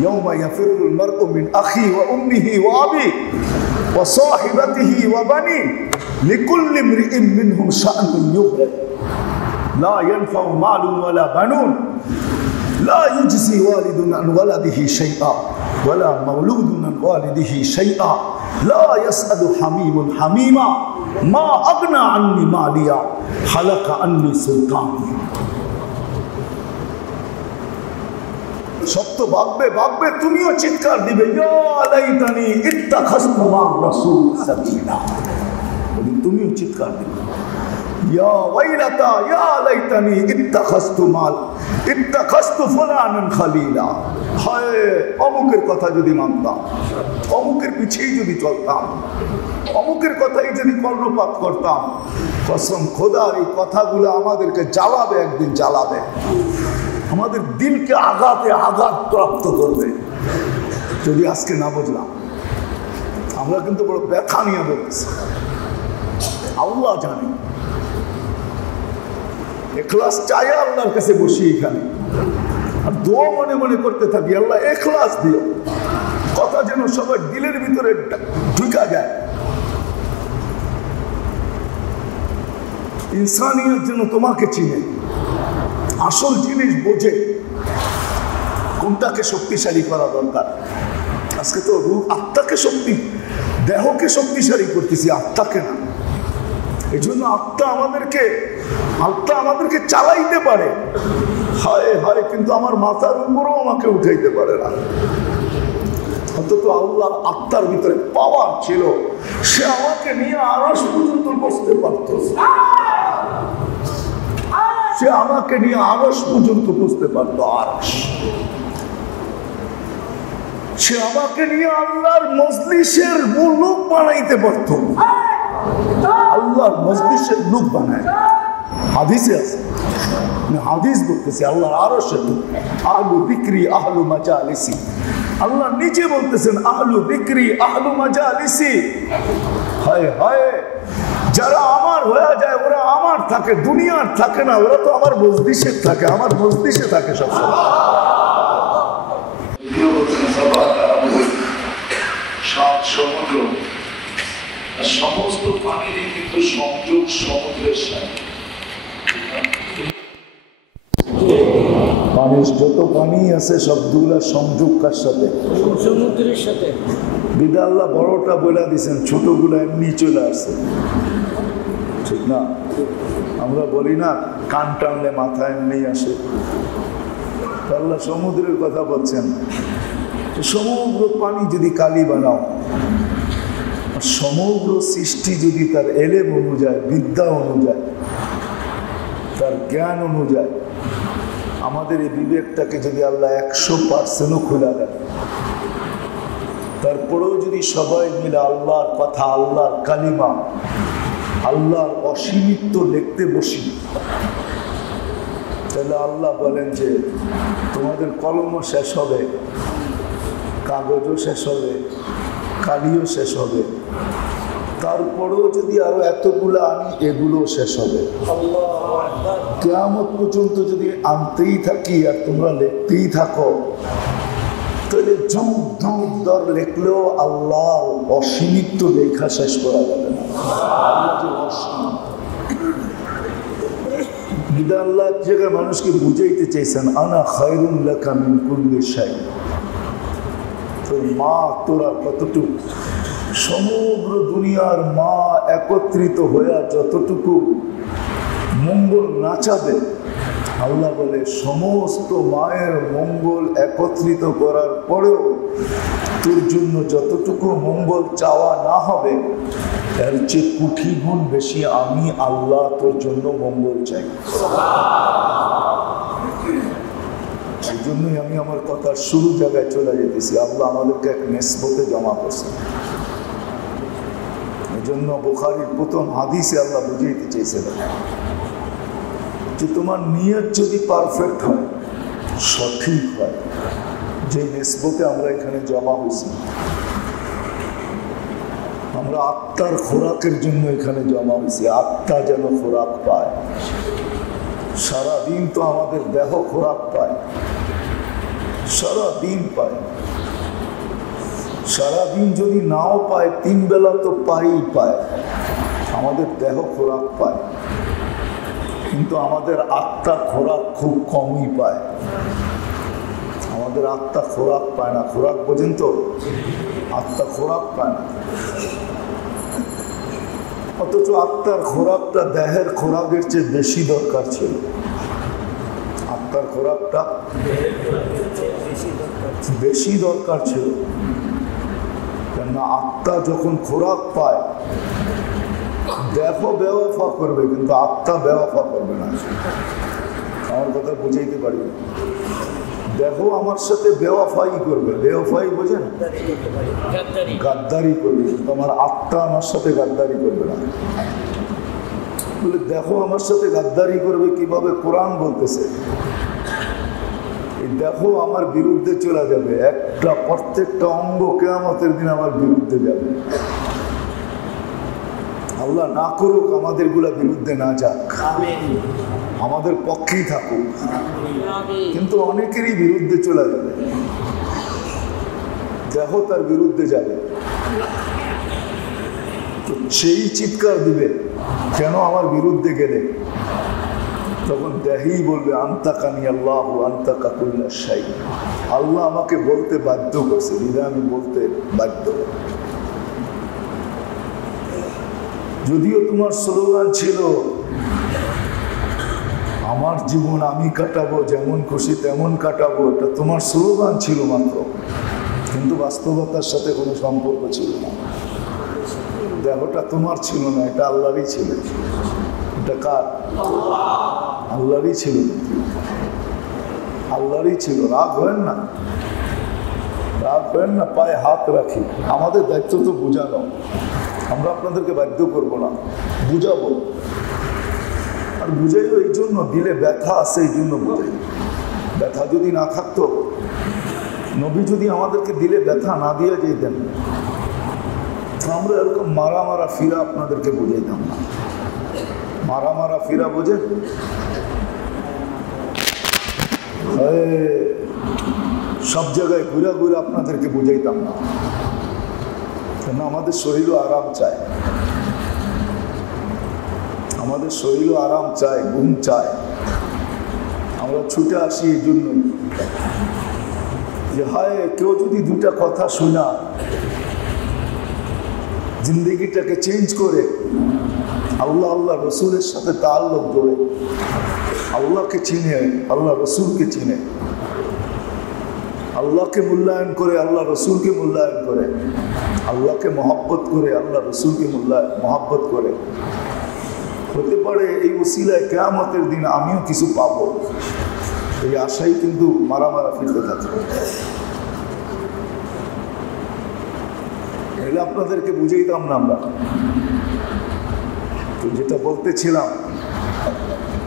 ইয়াউমা ইয়াফিরুল মারউ মিন আখি ওয়া উম্মিহি ওয়া আবি ওয়া সাহিবাতিহি ওয়া বানি লিকুল্লি ইমরিইন মিনহুম শা'নুন ইউগনি লা ইয়ানফাউ মালুন ওয়ালা বানুন লা ইউজজি ওয়ালিদুন আন ওয়ালাদিহি শাইআ ওয়ালা মাওলুদুন আন ওয়ালিদিহি শাইআ লা ইয়াসআলু হামীমুন হামীমা মা আগনা আন্নি মালিয়া হালাকা আন্নি সুলতানি। সত্য ভাববে ভাববে, তুমিও চিৎকার দিবে, ইয়া লাইতানি ইত্তাখাযতু মা'র রাসূল সাবিলা। তুমিও চিৎকার দিবে, ইয়া ওয়াইলাতা ইয়া লাইতানি ইত্তাখাযতু ফুলানান খলিলা। হায়, অমুকের কথা যদি মানতাম, অমুকের পিছেই যদি চলতাম, অমুকের কথাই যদি কর্ণপাত করতাম। কসম খোদার, এই কথাগুলো আমাদেরকে জ্বালাবে, একদিন জ্বালাবে, আমাদের দিলকে আঘাতে আঘাত প্রাপ্ত করবে যদি আজকে না বুঝলাম। আমরা কিন্তু বড় ব্যথা নিয়ে বলতেছি, আল্লাহ জানে। ইখলাস চাই আল্লাহর কাছে বসি এখানে, আর দোয়া মনে মনে করতে থাকি, আল্লাহ ইখলাস দিও, কথা যেন সবার দিলের ভিতরে ঢুকা যায়। ইনসানিয়ত যেন তোমাকে চিনে, আসল জিনিস বোঝে, কোনটাকে শক্তিশালী করা দরকার। আজকে তো আত্মাকে দেহকে শক্তিশালী করতেছি, আত্মাকে না। এই জন্য আত্মা আমাদেরকে চালাইতে পারে, হায় হায়, কিন্তু আমার মাথার উপরও আমাকে উঠাইতে পারে না। অন্তত আল্লাহর আত্মার ভিতরে পাওয়ার ছিল, সে আমাকে নিয়ে আরশ পর্যন্ত বসতে পারত, সে আমাকে নিয়ে আরশ পর্যন্ত বসতে পারত। আরশ, সে আমাকে নিয়ে আল্লাহর মজলিসের লোক বানাইতে পারত। আল্লাহর মজলিসের লোক বানায়, হাদিসে আছে, হাদিস বলতেছি, আল্লাহর আরশের লোক। আহলু যিকরি আহলু মাজালিসি, আল্লাহ নিজে বলতেছেন, আহলু যিকরি আহলু মাজালিসি। হায় হায়, যারা আমার হয়ে যায় ওরা আমার থাকে, দুনিয়ার থাকে না, ওরা তো আমার মজলিসে থাকে, আমার মজলিসে থাকে সবসময়। সমুদ্র সমস্ত পানিরই কিন্তু সংযোগ সমুদ্রের সাথে। পানির যত পানি আছে সবগুলা সংযোগ কার সাথে? সমুদ্রের সাথে। বিদা আল্লাহ বড়টা বলে দিয়েছেন, ছোটগুলা এমনি চলে আসছে, ঠিক না? আমরা বলি না কান টানলে মাথা এমনি আসে, আল্লাহ সমুদ্রের কথা বলছেন। সমগ্র পানি যদি কালি বানাও, সমগ্র সৃষ্টি যদি তার এলেম অনুযায়ী, বিদ্যা অনুযায়ী, তার জ্ঞান অনুযায়ী, আমাদের এই বিবেকটাকে যদি আল্লাহ 100% খুলে দেন, তারপরেও যদি সবাই মিলে আল্লাহর কথা, আল্লাহর কালিমা, আল্লাহর অসীমিত লিখতে বসি, তাহলে আল্লাহ বলেন যে তোমাদের কলমও শেষ হবে, কাগজও শেষ হবে, কালিও শেষ হবে, তারপরেও যদি আরো এতগুলো আনি, এগুলো শেষ হবে। কিয়ামত পর্যন্ত যদি আনতেই থাকি আর তোমরা লিখতেই থাকো, তাহলে যুগ যুগ ধর লিখলেও আল্লাহর অসীমিত লেখা শেষ করা যাবে না। আল্লাহ এক জায়গায় মানুষকে বুঝাইতে চাইছেন, আনা খায়রুন লাকা মিন কুল্লি শাই। তোর মা তোরা কতটুকু, সমগ্র দুনিয়ার মা একত্রিত হইয়া যতটুকু মঙ্গল না চাবে, আল্লাহ বলে সমস্ত মায়ের মঙ্গল একত্রিত করার পরেও তোর জন্য যতটুকু মঙ্গল চাওয়া না হবে, এর চেয়ে কোটি গুণ বেশি আমি আল্লাহ তোর জন্য মঙ্গল চাই। সেই জন্যই আমি আমার কথার শুরু জায়গায় চলে যেতেছি, আল্লাহ আমাদেরকে এক নিসবতে জমা করছে। এই জন্য বুখারীর প্রথম হাদিসে আল্লাহ বুঝাইতে চেয়েছিলেন যে তোমার নিয়ত যদি পারফেক্ট হয়, সঠিক হয়, যে নিসবতে আমরা এখানে জমা হয়েছি, আমরা আত্মার খোরাকের জন্য এখানে জমা হয়েছি, আত্মা যেন খোরাক পায়। সারাদিন তো আমাদের দেহ খোরাক পায়, সারা দিন পায়, সারাদিন যদি নাও পায় 3 বেলা তো পায়। আমাদের দেহ খোরাক পায়, কিন্তু আমাদের আত্মা খোরাক খুব কমই পায়। আমাদের আত্মা খোরাক পায় না। খোরাক বোঝেন তো? আত্মা খোরাক পায় না, অথচ আত্মার খোরাকটা দেহের খোরাকের চেয়ে বেশি দরকার ছিল। আত্মার খোরাকটা বেশি দরকার ছিল, কেননা আত্মা যখন খোরাক পায় দেহ বেওয়াফা করবে, কিন্তু আত্মা বেওয়াফা করবে না। আমার কথা বুঝাইতে পারি? দেহ আমার সাথে বেওয়াফাই করবে। বেওয়াফাই বোঝেন? গাদ্দারি করবে, কিন্তু আমার আত্মা আমার সাথে গাদ্দারি করবে না। বলে দেখো আমার সাথে গাদ্দারি করবে কিভাবে? কোরআন বলতেছে দেখো আমার বিরুদ্ধে চলে যাবে, প্রত্যেকটা অঙ্গ কিয়ামতের দিন আমার বিরুদ্ধে যাবে। আল্লাহ না করুক আমাদের গুলা বিরুদ্ধে না যাক, আমাদের পক্ষেই থাকুক, কিন্তু অনেকেরই বিরুদ্ধে চলে যাবে। দেখো তার বিরুদ্ধে যাবে, তো সেই চিৎকার দিবে কেন আমার বিরুদ্ধে গেলে? তখন দেহি বলবে আন্তাকানি আল্লাহ আন্তাকা কুল্লা শাই। আল্লাহ আমাকে বলতে বাধ্য করছে, বিধায় আমি বলতে বাধ্য। যদিও তোমার স্লোগান ছিল আমার জীবন আমি কাটাবো, যেমন খুশি তেমন কাটাবো, এটা তোমার স্লোগান ছিল মাত্র, কিন্তু বাস্তবতার সাথে কোনো সম্পর্ক ছিল না। দেহটা তোমার ছিল না, এটা আল্লাহরই ছিল। এটা কার? আল্লাহরই ছিল, আল্লাহরই ছিল। রাগ হয় না, রাগ হয় না, পায়ে হাত রাখি। আমাদের দায়িত্ব তো বুঝানো, আমরা আপনাদেরকে বাধ্য করবো না, বুঝাবো। আর বুঝাইও এই জন্য, দিলে ব্যথা আছে এই জন্য বুঝাই। ব্যথা যদি না থাকতো, নবী যদি আমাদেরকে দিলে ব্যথা না দিয়ে যেতেন, আমরা এরকম মারা ফিরা আপনাদেরকে বুঝাইতাম না। মারা ফিরা বোঝেন? সব জায়গায় ঘুরে আপনাদেরকে বুঝাইতাম না, কেন আমাদের শরীরও আরাম চায়, আমাদের শরীরও আরাম চায়, ঘুম চায়। আমরা ছুটে আসি এই জন্যই যে হায় কেউ যদি দুটা কথা শোনা জিন্দগিটাকে চেঞ্জ করে, আল্লাহ আল্লাহ রসুলের সাথে তাআল্লুক জোড়ে, আল্লাহকে চিনে, আল্লাহ রসুলকে চিনে, আল্লাহকে মূল্যায়ন করে, আল্লাহ রসুলকে মূল্যায়ন করে, আল্লাহকে মহব্বত করে, আল্লাহ রসুলকে মহব্বত করে, হতে পারে এই ওসিলায় কিয়ামতের দিন আমিও কিছু পাবো, এই আশাই কিন্তু মারা ফিরতে থাকবে। এলে আপনাদেরকে বুঝাইতাম না আমরা। তো যেটা বলতেছিলাম,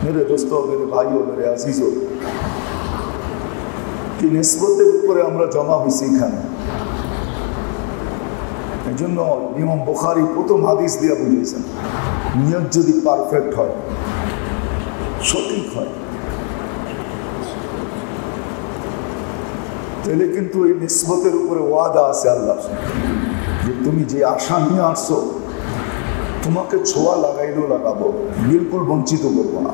মেরে দোস্ত, মেরে ভাইও, মেরে আজিজও, কি নিসবতের উপরে আমরা জমা হয়েছি এখানে। এই জন্য ইমাম বুখারী প্রথম হাদিস দিয়ে বুঝিয়েছেন, নিয়ত যদি পারফেক্ট হয়, সঠিক হয়, তাহলে কিন্তু এই নিসবতের উপরে ওয়াদা আছে আল্লাহ, যে তুমি যে আশা নিয়ে আসছো তোমাকে ছোঁয়া লাগাইলেও লাগাবো, বিলকুল বঞ্চিত করবো না,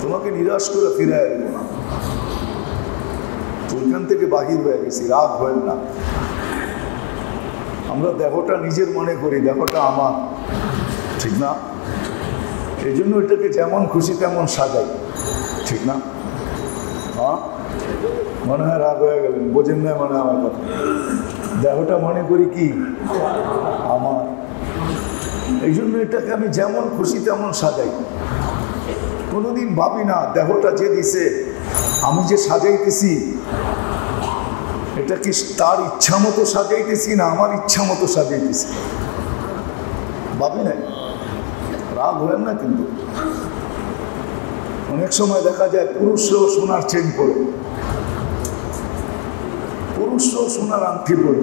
তোমাকে নিরাশ করে ফিরে আসবো না। ওইখান থেকে বাহির হয়ে গেছি, রাগ হয় না। আমরা দেহটা নিজের মনে করি, দেহটা আমার, ঠিক না? এই জন্য এটাকে যেমন খুশি তেমন সাজাই, ঠিক না? হ্যাঁ, মনে হয় রাগ হয়ে গেলেন, বোঝেন না মনে হয় আমার কথা। দেহটা মনে করি কি আমার, এই জন্য এটাকে আমি যেমন খুশি তেমন সাজাই। কোনোদিন ভাবি না দেহটা যে দিছে, আমি যে সাজাইতেছি এটা কি তার ইচ্ছা মতো সাজাইতেছি না আমার ইচ্ছা মতো সাজাইতেছি, ভাবি না। রাগ হয় না, কিন্তু অনেক সময় দেখা যায় পুরুষরাও সোনার চেন পরে, পুরুষরাও সোনার আংটি পরে,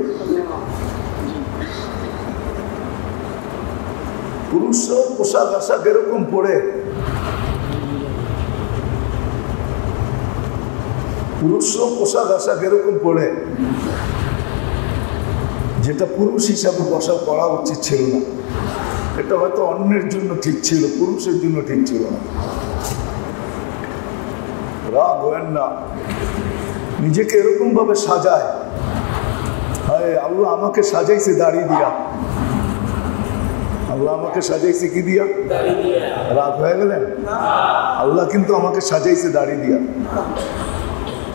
পুরুষরাও পোশাক আশাক এরকম পরে, পুরুষও পোশাক আশাক এরকম পরে যেটা পুরুষ হিসাবে পোশাক পরা উচিত ছিল না। এটা হয়তো অন্যের জন্য ঠিক ছিল, পুরুষের জন্য ঠিক ছিল না। রাগ হয় না, নিজেকে এরকম ভাবে সাজায়, হায় আল্লাহ আমাকে সাজাইছে দাড়ি দিয়া, আল্লাহ আমাকে সাজাইছে কি দিয়া? রাগ হয়ে গেলেন? আল্লাহ কিন্তু আমাকে সাজাইছে দাড়ি দিয়া,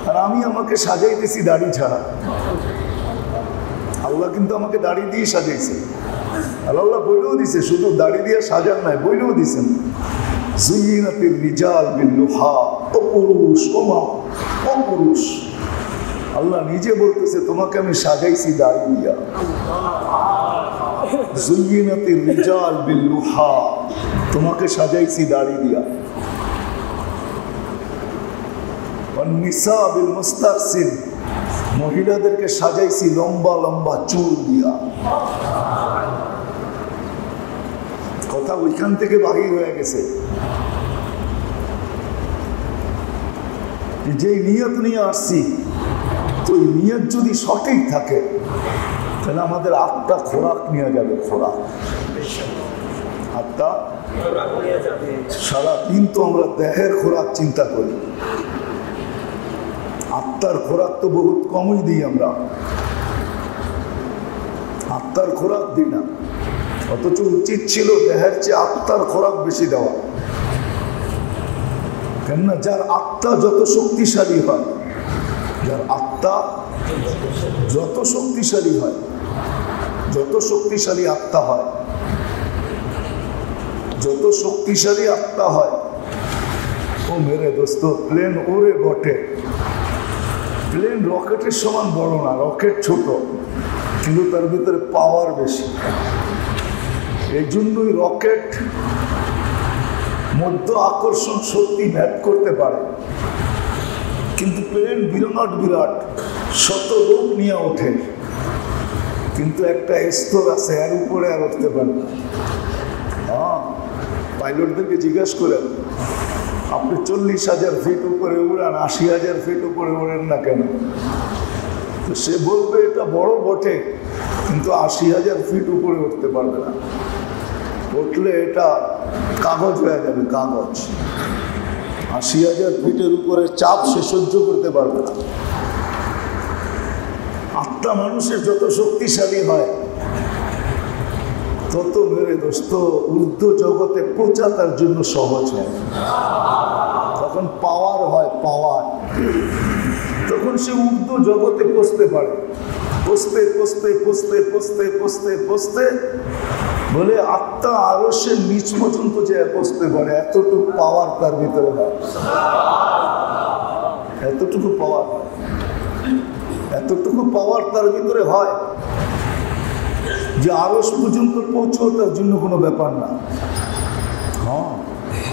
আর আমি আমাকে সাজাইতেছি দাড়ি ছাড়া। আল্লাহ কিন্তু আমাকে দাড়ি দিয়ে সাজাইছে, আর আল্লাহ বইলেও দিছে, শুধু দাড়ি দিয়ে সাজান নাই, বইলেও দিছেন যুয়িনাতির রিজাল বিল-লুহা, অপুরুষ ওমা অপুরুষ। আল্লাহ নিজে বলতেছে তোমাকে আমি সাজাইছি দাড়ি দিয়া। যুয়িনাতির রিজাল বিল-লুহা, তোমাকে সাজাইছি দাড়ি দিয়া। ওয়ান-নিসা বিল-মুস্তারসিল, মহিলাদেরকে সাজাইছি লম্বা লম্বা চুল দিয়া। কথা ওইখান থেকে বাহির হয়ে গেছে। যে নিয়ত নিয়ে আসছি, তো এই নিয়ত যদি সঠিক থাকে তাহলে আমাদের আত্মা খোরাক নিয়ে যাবে। খোরাক আত্মা সারাদিন তো আমরা দেহের খোরাক চিন্তা করি, আত্মার খোরাক তো বহুত কমই দিই আমরা, আত্মার খোরাক দিই না। অথচ উচিত ছিল দেহের চেয়ে আত্মার খোরাক বেশি দেওয়া। কেননা যার আত্মা যত শক্তিশালী হয়, যার আত্মা যত শক্তিশালী হয়, যত শক্তিশালী আত্মা হয়, যত শক্তিশালী আত্মা হয়, ও মেরে দোস্ত প্লেন ওরে বটে। প্লেন রকেটের সমান বড় না, রকেট ছোট, কিন্তু তার ভিতরে পাওয়ার বেশি। এই জন্যই রকেট মধ্য আকর্ষণ শক্তি ভেদ করতে পারে, কিন্তু প্লেন বিরাট বিরাট শত লোক নিয়ে ওঠে, কিন্তু একটা স্তর আছে, এর উপরে আর উঠতে পারে না। হ্যাঁ, পাইলটদেরকে জিজ্ঞাসা করেন, আপনি 40,000 ফিট উপরে উড়ান, 80,000 ফিট উপরে উড়েন না কেন? তো সে বলবে এটা বড় বটে, কিন্তু 80,000 ফিট উপরে উঠতে পারবে না। উঠলে এটা কাগজ হয়ে যাবে, কাগজ। 80,000 ফিটের উপরে চাপ সে সহ্য করতে পারবে না। আত্মা মানুষের যত শক্তিশালী হয়, তত মেরে দোস্ত ঊর্ধ্ব জগতে পৌঁছা তার জন্য সহজ হয়। তখন পাওয়ার হয়, পাওয়ার, তখন সে ঊর্ধ্ব জগতে পৌঁছতে পারে। পৌঁছতে পৌঁছতে পৌঁছতে পৌঁছতে পৌঁছতে পৌঁছতে বলে আত্মা আরো সে নিচ পর্যন্ত যে পৌঁছতে পারে, এতটুকু পাওয়ার তার ভিতরে হয়, এতটুকু পাওয়ার, এতটুকু পাওয়ার তার ভিতরে হয় যে আরশ পর্যন্ত পৌঁছাও তার জন্য কোনো ব্যাপার না। হ্যাঁ,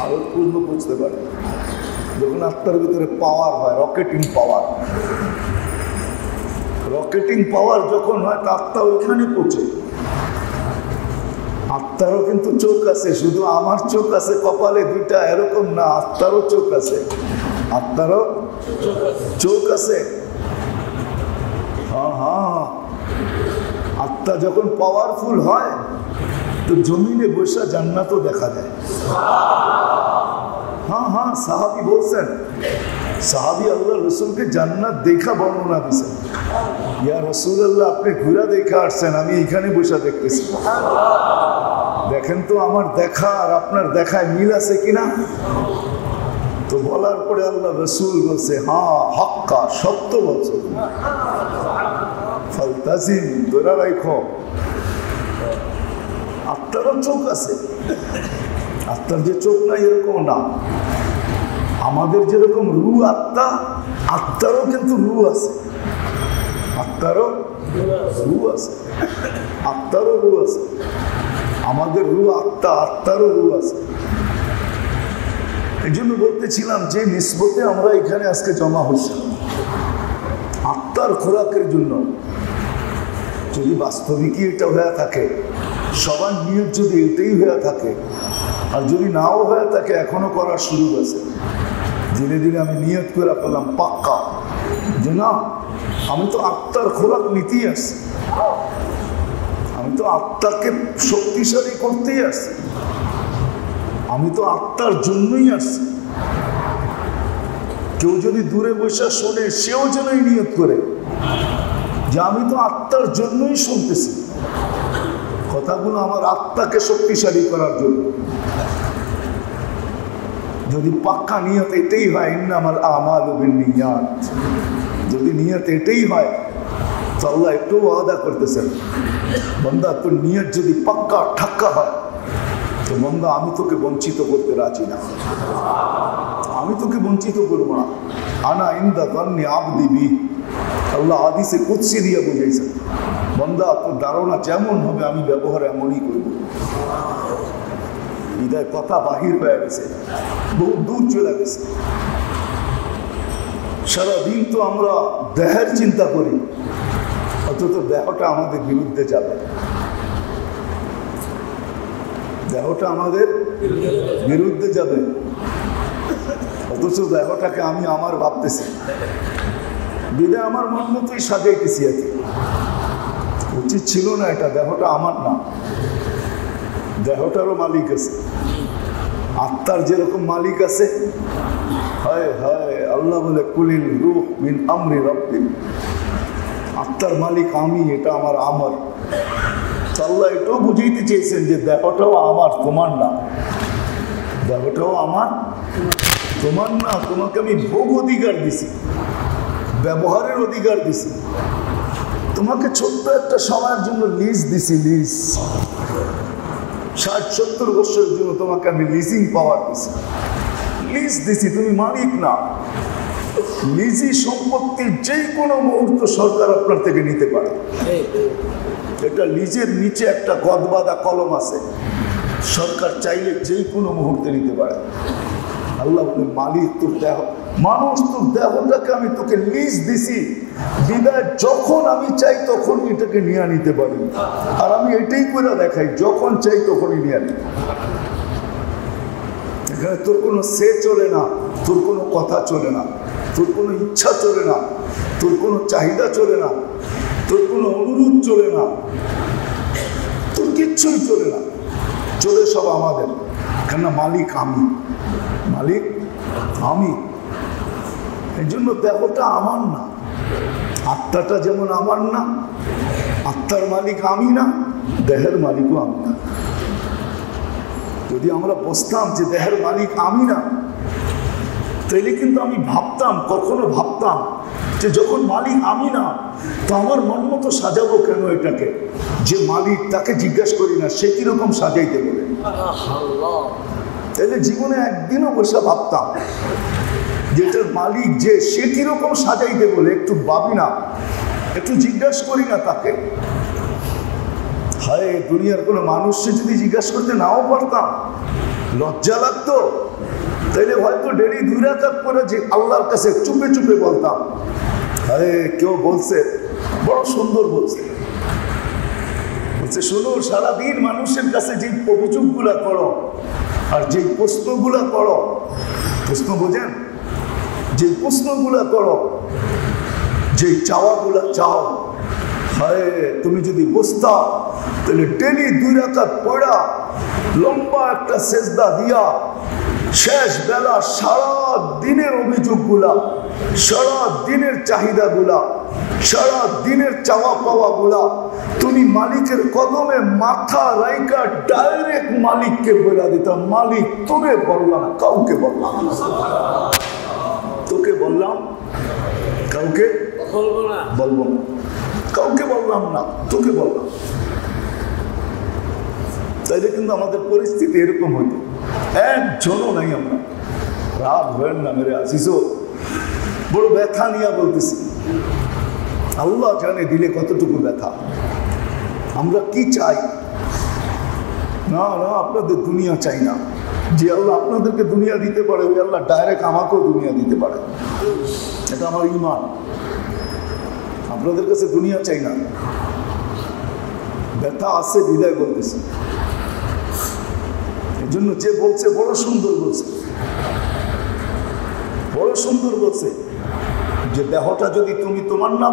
আরশ পর্যন্ত পৌঁছতে পারে যখন আত্মার ভিতরে পাওয়ার হয়, রকেটিং পাওয়ার। রকেটিং পাওয়ার যখন হয় তা আত্মা ওইখানে পৌঁছে। আত্মারও কিন্তু চোখ আছে, শুধু আমার চোখ আছে কপালে দুইটা এরকম না, আত্মারও চোখ আছে, আত্মারও চোখ আছে। হ্যাঁ হ্যাঁ, আত্মা যখন পাওয়ারফুল হয় তো জমিনে বসে জান্নাতও দেখা যায়। হ্যাঁ হ্যাঁ, সাহাবী বলছেন, সাহাবী আল্লাহ রসুলকে জান্নাত দেখা বর্ণনা দিয়েছেন। ইয়া রাসূলুল্লাহ, আপনি ঘুরা দেখা আসছেন, আমি এখানে বসে দেখতেছি, দেখেন তো আমার দেখা আর আপনার দেখায় মিল আছে কিনা। তো বলার পরে আল্লাহ রসুল বলছে, হ্যাঁ হাক্কা, সত্য বলছো, ফালতাজিম, ধরে রাখো। আত্মারও চোখ আছে, আত্মার যে চোখ নাই এরকম না। আমাদের যেরকম রু আত্মা, আত্মারও কিন্তু রু আছে, আত্মারও রু আছে, আত্মারও রু আছে। আমাদের রু আত্মা, আত্মারও রু আছে। এই জন্য বলতেছিলাম যে নিসবতে আমরা এখানে আজকে জমা হয়েছি আত্মার খোরাকের জন্য। যদি বাস্তবিকই এটা হয়ে থাকে, সবার নিয়ত যদি এটাই হয়ে থাকে, আর যদি নাও হয়ে থাকে এখনো করার সুযোগ আছে। ধীরে ধীরে আমি নিয়ত করে পেলাম পাক্কা যে না, আমি তো আত্মার খোরাক নিতেই আসছি, আমি তো আত্মাকে শক্তিশালী করতেই আসছি, আমি তো আত্মার জন্যই আসছি। কেউ যদি দূরে বসে শোনে, সেও যেন নিয়ত করে যে আমি তো আত্মার জন্যই শুনতেছি, কথাগুলো আমার আত্মাকে শক্তিশালী করার জন্য। যদি পাক্কা নিয়ত এটাই হয়, ইন্নামাল আমালু বিন্নিয়াত, যদি নিয়ত এটাই হয় তো আল্লাহ একটু ওয়াদা করতেছেন, বান্দা তোর নিয়ত যদি পাক্কা ঠাক্কা হয় তো বান্দা আমি তোকে বঞ্চিত করতে রাজি না, আমি তোকে বঞ্চিত করবো না। আনা ইনদা যান্নি আবদি বি, আল্লাহ হাদিসে কুদসি দিয়ে বুঝাইছেন, বান্দা তোর ধারণা যেমন হবে আমি ব্যবহার এমনই করবো। হৃদয় কথা বাহির হয়ে গেছে, বহু দূর চলে গেছে। সারাদিন তো আমরা দেহের চিন্তা করি, অথচ দেহটা আমাদের বিরুদ্ধে যাবে, দেহটা আমাদের বিরুদ্ধে যাবে, অথচ দেহটাকে আমি আমার ভাবতেছি, বিদায় আমার মন মতোই সাজাইতেছি। আর কি উচিত ছিল না এটা, দেহটা আমার না, দেহটারও মালিক আছে, আত্মার যেরকম মালিক আছে। হায় হায়, আল্লাহ বলে কুলিল রূহ মিন আমরি রাব্বি, আত্মার মালিক আমি, এটা আমার আমর। আল্লাহ এটাও বুঝাইতে চেয়েছেন যে দেহটাও আমার, তোমার না, দেহটাও আমার, তোমার না। তোমাকে আমি ভোগ অধিকার দিছি, ব্যবহারের অধিকার দিছি, তোমাকে ছোট্ট একটা সময়ের জন্য লিজ দিছি, লিজ 60-70 বছরের জন্য তোমাকে আমি লিজিং পাওয়ার দিছি, লিজ দিছি, তুমি মালিক না। লিজি সম্পত্তির যে কোনো মুহূর্ত সরকার আপনার থেকে নিতে পারে, এটা লিজের নিচে একটা গদবাদা কলম আছে, সরকার চাইলে যে কোনো মুহূর্তে নিতে পারে। আল্লাহ বলে মালিক তোর দেহ, মানুষ তোর দেহটাকে আমি তোকে লিজ দিছি, বিদায় যখন আমি চাই তখনই এটাকে নিয়ে নিতে পারি। আর আমি এটাই করে দেখাই, যখন চাই তখনই নিয়ে নিই। এখানে তোর কোনো সে চলে না, তোর কোনো কথা চলে না, তোর কোনো ইচ্ছা চলে না, তোর কোনো চাহিদা চলে না, তোর কোনো অনুরোধ চলে না, তোর কিচ্ছুই চলে না, চলে সব আমাদের। কেননা মালিক আমি, মালিক আমি। এই জন্য দেহটা আমার না, আত্মাটা যেমন আমার না, আত্মার মালিক আমি না, দেহের মালিকও আমি না। যদি আমরা বসতাম যে দেহের মালিক আমি না, তাইলে কিন্তু আমি ভাবতাম, কখনো ভাবতাম যে যখন মালিক আমি না, তো আমার মন মতো সাজাবো কেন এটাকে? যে মালিক তাকে জিজ্ঞেস করি না সে কিরকম সাজাইতে বলে। তাহলে জীবনে একদিনও বসে ভাবতাম যেটার মালিক যে সে কিরকম সাজাইতে বলে, একটু ভাবি না, একটু জিজ্ঞাসা করি না তাকে। হায়, দুনিয়ার কোনো মানুষকে যদি জিজ্ঞাসা করতে নাও পারতাম, লজ্জা লাগতো, তাইলে হয়তো ডেলি 2 রাকাত করে যে আল্লাহর কাছে চুপে চুপে বলতাম, আরে কেউ বলছে, বড় সুন্দর বলছে, বলছে শোনো, সারাদিন মানুষের কাছে যে অভিযোগগুলা করো আর যে প্রশ্নগুলা করো, প্রশ্ন বোঝেন, যে প্রশ্নগুলা করো, যে চাওয়াগুলা চাও, হায় তুমি যদি বসতা তাহলে ডেলি 2 রাকাত পড়া, লম্বা একটা সেজদা দিয়া, শেষ বেলা সারা দিনের অভিযোগগুলা, সারা দিনের চাহিদাগুলা, সারা দিনের চাওয়া পাওয়াগুলা তুমি মালিকের কদমে মাথা রাইকা ডাইরেক্ট মালিককে বলে দিতাম, মালিক তোকে বললাম, কাউকে বললাম, তোকে বললাম, কাউকে বলবো না, কাউকে বললাম না, তোকে বললাম। তাইলে কিন্তু আমাদের পরিস্থিতি এরকম হইতো, একজনও নাই। আমরা রাগ হয়েন না মেরে আসিসও, বড় ব্যথা নিয়ে বলতেছি, আল্লাহ জানে দিলে কতটুকু ব্যথা। আমরা কি চাই? না না, আপনাদের দুনিয়া চাই না। যে আল্লাহ আপনাদেরকে দুনিয়া দিতে পারে, ওই আল্লাহ ডাইরেক্ট আমাকেও দুনিয়া দিতে পারে, এটা আমার ঈমান। আপনাদের কাছে দুনিয়া চাই না, ব্যথা আছে বিদায় বলতেছে। এই জন্য যে বলছে বড় সুন্দর বলছে, বড় সুন্দর বলছে, যে দেহটা যদি তুমি তোমার না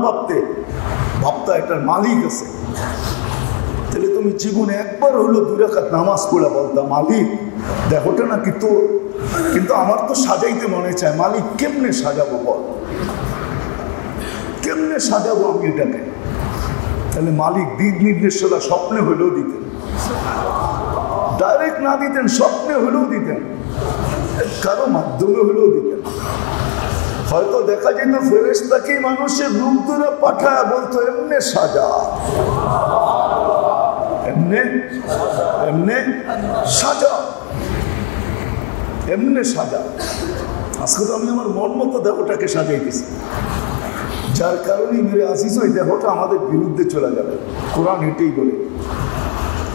ভাবতা এটার মালিক আছে, তাহলে তুমি জীবনে একবার হলো 2 রাকাত নামাজ পড়ে বলতা মালিক দেহটা নাকি তোর, কিন্তু আমার তো সাজাইতে মনে চায়, মালিক কেমনে সাজাবো বল, কেমনে সাজাবো আমি এটাকে? তাহলে মালিক দিক নির্দেশনা স্বপ্নে হলেও দিতেন, ডাইরেক্ট না দিতেন, স্বপ্নে হলেও দিতেন, কারো মাধ্যমে হলেও দিতেন। হয়তো দেখা যেত ফেরেশতাকে মানুষের রূপ ধরে পাঠায় বলতো এমনে সাজা, এমনে এমনে সাজা, এমনে সাজা। আজকে তো আমি আমার মন মতো দেহটাকে সাজাইতেছি, যার কারণে মেরে আজিজ ওই দেহটা আমাদের বিরুদ্ধে চলে যাবে, কোরআন এটাই বলে।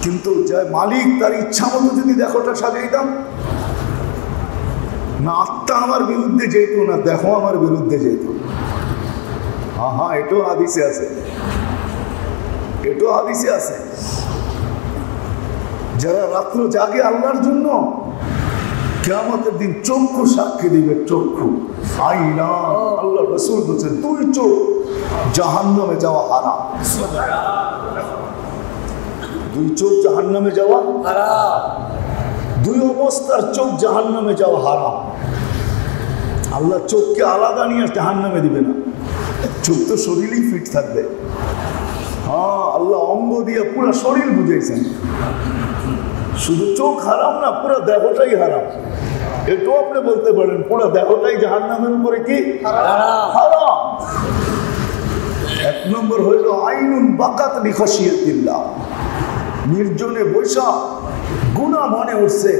কিন্তু যা মালিক তার ইচ্ছা মতো যদি দেহটা সাজাইতাম, না আত্মা আমার বিরুদ্ধে যেত, না দেহ আমার বিরুদ্ধে যেত। হ্যাঁ, এটাও হাদিসে আছে, এটাও হাদিসে আছে। যারা রাত্র জাগে আল্লাহর জন্য, কিয়ামতের দিন চক্ষু সাক্ষী দিবে, চক্ষু আইনা। আল্লাহ রাসূল বলেছেন 2 চোখ জাহান্নামে যাওয়া হারাম, 2 চোখ জাহান্নামে যাওয়া হারাম, 2 অবস্থার চোখ জাহান্নামে যাওয়া হারাম। আল্লাহ চোখকে আলাদা নিয়ে জাহান্নামে দিবে না, চোখ তো শরীরই ফিট থাকবে। হ্যাঁ, আল্লাহ অঙ্গ দিয়ে পুরো শরীর বুঝাইছেন, শুধু চোখ হারাম না, পুরো দেহটাই হারাম। এটাও আপনি বলতে পারেন পুরো দেহটাই জাহান্নামের উপরে কি হারাম। 1 নম্বর হইল আইনুন বাকাত লিখাশিয়াতিল্লাহ, নির্জনে বৈশা গুনাহ মনে উঠছে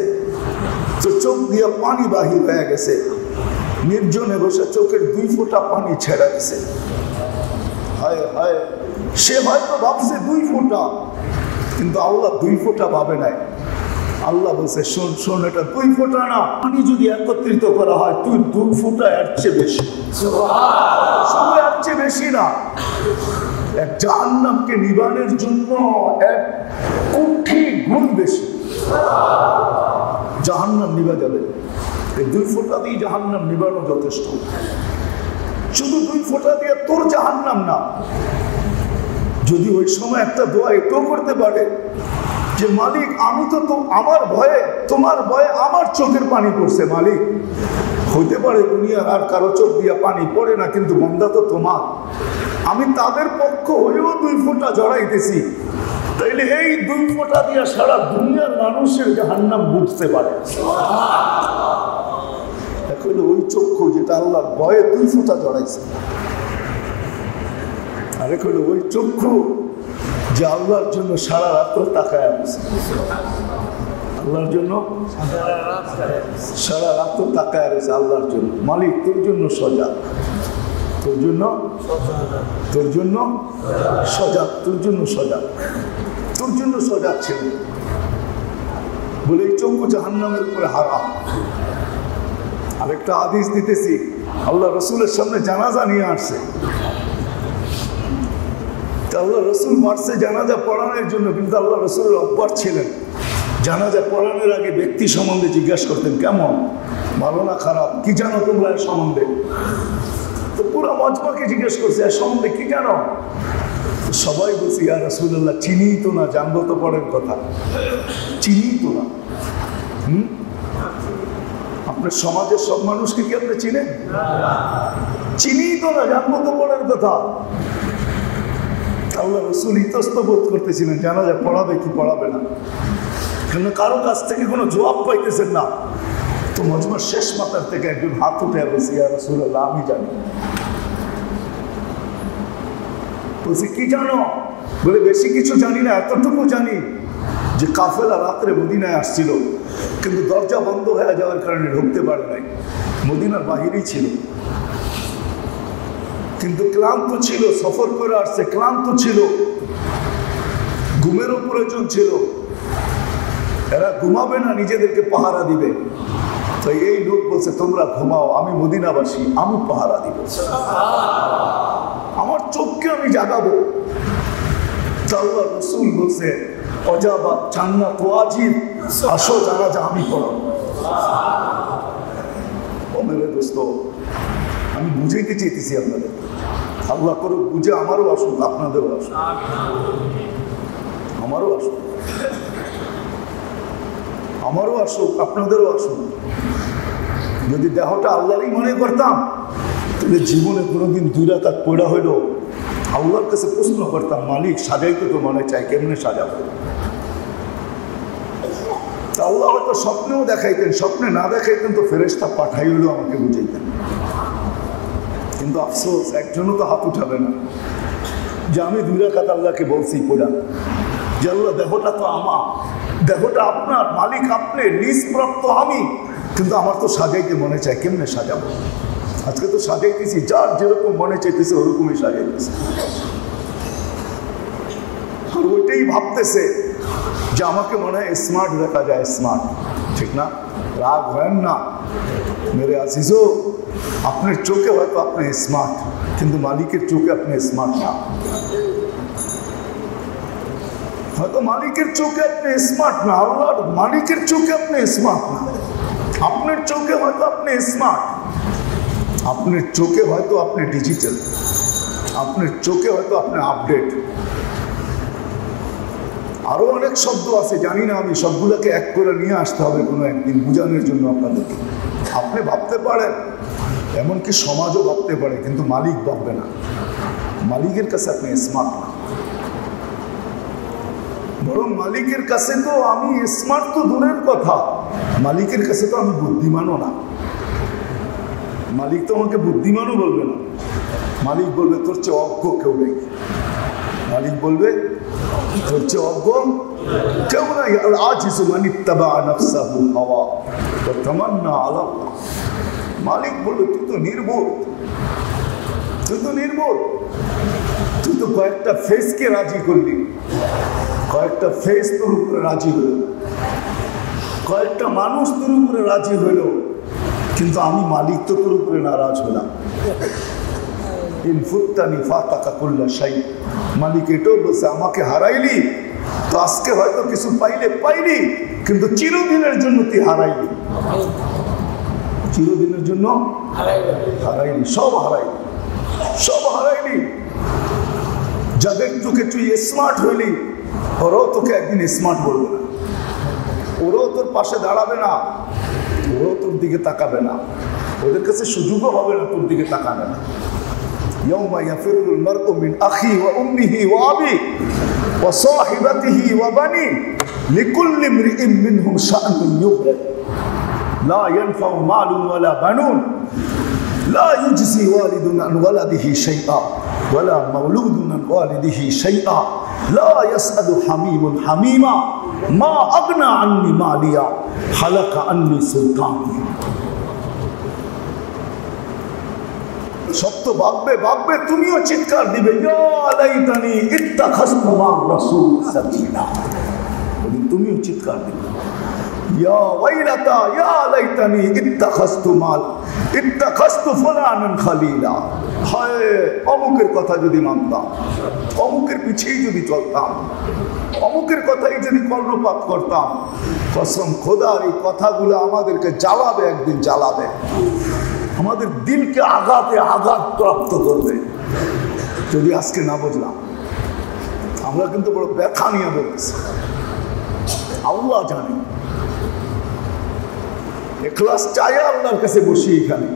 তো চোখ দিয়ে পানি বাহির হয়ে গেছে, নির্জনে বসে চোখের 2 ফোঁটা পানি ছেড়ে গেছে। হায় হায়, সে হয়তো ভাবছে 2 ফোঁটা, কিন্তু আল্লাহ 2 ফোঁটা ভাবে নাই। আল্লাহ বলছে শোন শোন, এটা 2 ফোঁটা না, পানি যদি একত্রিত করা হয় তুই 2 ফোঁটা এর চেয়ে বেশি, শুধু এর চেয়ে বেশি না, এক জাহান্নামকে নিবানের জন্য 1 কোটি গুণ বেশি জাহান্নাম নিভা যাবে। এই 2 ফোঁটা দিয়ে জাহান্নাম নিবানো যথেষ্ট। শুধু 2 ফোঁটা দিয়ে তোর জাহান্নাম না, যদি ওই সময় একটা দোয়া এটাও করতে পারে যে মালিক আমি তো আমার ভয়ে, তোমার ভয়ে আমার চোখের পানি পড়ছে মালিক, হইতে পারে দুনিয়ার আর কারো চোখ দিয়ে পানি পড়ে না, কিন্তু বন্দা তো তোমার, আমি তাদের পক্ষ হয়েও 2 ফোঁটা জড়াইতেছি, তাইলে এই 2 ফোঁটা দিয়ে সারা দুনিয়ার মানুষের জাহান্নাম বুঝতে পারে। এখন ওই চক্ষু যেটা আল্লাহর ভয়ে 2 ফোঁটা জড়াইছে, আরেক হলো ওই চক্ষু যে আল্লাহর জন্য সারা রাত্র তাকায় আছে, আল্লাহর জন্য সারা রাত্র তাকায় আছে আল্লাহর জন্য। মালিক তোর জন্য সজাগ, তোর জন্য সজাগ, তোর জন্য সজাগ, তোর জন্য সজাগ ছিল বলে এই চক্ষু জাহান্নামের উপরে হারাম। আরেকটা হাদিস দিতেছি, আল্লাহ রসুলের সামনে জানাজা নিয়ে আসছে, আল্লাহ রসুল মারছে জানাজা পড়ানোর জন্য, কিন্তু আল্লাহ রসুলের অভ্যাস ছিলেন জানাজা পড়ানোর আগে ব্যক্তি সম্বন্ধে জিজ্ঞাসা করতেন, কেমন, ভালো না খারাপ, কি জানো তোমরা এর সম্বন্ধে? তো পুরো মজমাকে জিজ্ঞেস করছে এর সম্বন্ধে কি জানো? সবাই বলছে ইয়া রাসূলুল্লাহ চিনি তো না, জানবো তো পরের কথা, চিনি তো না। আপনার সমাজের সব মানুষকে কি আপনি চিনেন? চিনি তো না, জানবো তো পরের কথা। আল্লাহ রসুল ইতস্ত বোধ করতেছিলেন জানাজা পড়াবে কি পড়াবে না, কিন্তু কারো কাছ থেকে কোনো জবাব পাইতেছেন না। তো মজমার শেষ মাথার থেকে একজন হাত উঠে বলছে ইয়া রাসূলুল্লাহ আমি জানি। বলছি কি জানো? বলে বেশি কিছু জানি না, এতটুকু জানি যে কাফেলা রাত্রে মদিনায় আসছিল, কিন্তু দরজা বন্ধ হয়ে যাওয়ার কারণে ঢুকতে পারে নাই, মদিনার বাহিরেই ছিল, কিন্তু ক্লান্ত ছিল, সফর করে আসছে, ক্লান্ত ছিল, ঘুমেরও প্রয়োজন ছিল, এরা ঘুমাবে না, নিজেদেরকে পাহারা দিবে। তো এই লোক বলছে তোমরা ঘুমাও, আমি মদিনাবাসী, আমি পাহারা দিব, আমার চোখকে আমি জাগাবো। আল্লাহ রসুল বলছে অজাবা জান্নাত ওয়াজিব, আসো জানাজা আমি পড়াবো। ও মেরে দোস্ত, আমি বুঝাইতে চাইতেছি আপনাদের। আল্লাহ করুক বুঝে আমারও আসুক, আপনাদেরও আসুক, আমারও আসুক, আমারও আসুক, আপনাদেরও আসুক। যদি দেহটা আল্লাহরই মনে করতাম তাহলে জীবনে কোনোদিন 2 রাকাত পড়া হইল আল্লাহর কাছে প্রশ্ন করতাম, মালিক সাজাইতে তো মনে চাই, কেমনে সাজাবো? আল্লাহ হয়তো স্বপ্নেও দেখাইতেন, স্বপ্নে না দেখাইতেন তো ফেরেশতা পাঠাই হইলেও আমাকে বুঝাইতেন। কিন্তু আফসোস একজনও তো হাত উঠাবে না যে আমি 2 রাকাত আল্লাহকে বলছি পড়া, যে আল্লাহ দেহটা তো আমার, দেহটা আপনার, মালিক আপনি, নিষ্প্রাপ্ত আমি, কিন্তু আমার তো সাজাইতে মনে চায়, কেমনে সাজাবো? আজকে তো সাজাইতেছি, যার যেরকম মনে চাইতেছে ওরকমই সাজাইতেছে। আর ওইটাই ভাবতেছে যে আমাকে মনে হয় স্মার্ট দেখা যায়, স্মার্ট, ঠিক না? রাগ হয় না মেরে আজিজো, আপনার চোখে হয়তো আপনি স্মার্ট, কিন্তু মালিকের চোখে আপনি স্মার্ট না। হয়তো মালিকের চোখে আপনি স্মার্ট না, আল্লাহর মালিকের চোখে আপনি স্মার্ট না। আপনার চোখে হয়তো আপনি স্মার্ট, আপনার চোখে হয়তো আপনি ডিজিটাল, আপনার চোখে হয়তো আপনি আপডেট। আরো অনেক শব্দ আছে, জানি না আমি, সবগুলোকে এক করে নিয়ে আসতে হবে কোনো একদিন বোঝানোর জন্য আপনাদেরকে। আপনি ভাবতে পারেন, এমনকি সমাজও ভাবতে পারে, কিন্তু মালিক ভাববে না। মালিকের কাছে আপনি স্মার্ট না, বরং মালিকের কাছে তো আমি স্মার্ট তো দূরের কথা, মালিকের কাছে তো আমি বুদ্ধিমানও না। মালিক তো আমাকে বুদ্ধিমানও বলবে না, মালিক বলবে তোর চেয়ে অজ্ঞ কেউ নেই। মালিক বলবে তোর চেয়ে অজ্ঞ কেউ নাই। আজিজু মান ইত্তাবা নাফসাহু হাওয়া ওয়া তামান্না আলা আল্লাহ। মালিক বলবে তুই তো নির্বোধ, তুই তো নির্বোধ, তুই তো কয়েকটা ফেসকে রাজি করলি, কয়েকটা ফেস তোর উপরে রাজি হইল, কয়েকটা মানুষ তোর উপরে রাজি হইল, কিন্তু আমি মালিক তো তোর উপরে নারাজ হলাম। মালিক এটাও বলছে আমাকে হারাইলি তো আজকে হয়তো কিছু পাইলে পাইলি, কিন্তু চিরদিনের জন্য তুই হারাইলি, চিরদিনের জন্য হারাইলি, সব হারাইলি, সব হারাইলি। যাদের তোকে তুই স্মার্ট হইলি ওরাও তোকে একদিন স্মার্ট বলবে না, ওরাও তোর পাশে দাঁড়াবে না, ওরাও তোর দিকে তাকাবে না, ওদের কাছে সুযোগও হবে না তোর দিকে তাকাবে না। ইয়াউমা ইয়াফিরুল মারউ মিন আখি ওয়া উম্মিহি ওয়া আবিহি ওয়া সাহিবাতিহি ওয়া বানি লিকুল্লি ইমরিইন মিনহুম শা'নুন ইউগনি লা ইয়ানফাউ মালুন ওয়ালা বানুন লা ইউজজি ওয়ালিদুন আন ওয়ালাদিহি শাইআ ওয়ালা মাওলুদুন আন ওয়ালিদিহি শাইআ লা ইয়াসআলু হামিমুন হামিমা মা আগনা আন্নি মালিয়া হালাকা আন্নি সুলতানি। সব তো ভাববে, ভাববে, তুমিও চিৎকার দিবে ইয়া লাইতানি ইত্তাখাযতু মা'আর রাসূল সাবিলা, তুমিও চিৎকার দিবে ইয়া ওয়াইলাতা ইয়া লাইতানি ইত্তাখাযতু ফুলানান খলিলা। হায় অমুকের কথা যদি মানতাম, অমুকের পিছেই যদি চলতাম, অমুকের কথাই যদি কর্ণপাত করতাম। কসম খোদার এই কথাগুলো আমাদেরকে জ্বালাবে, একদিন জ্বালাবে, আমাদের দিলকে আঘাতে আঘাত প্রাপ্ত করবে যদি আজকে না বুঝলাম। আমরা কিন্তু বড় ব্যথা নিয়ে বলতেছি, আল্লাহ জানে। ইখলাস চাই আল্লাহর কাছে বসি এখানে,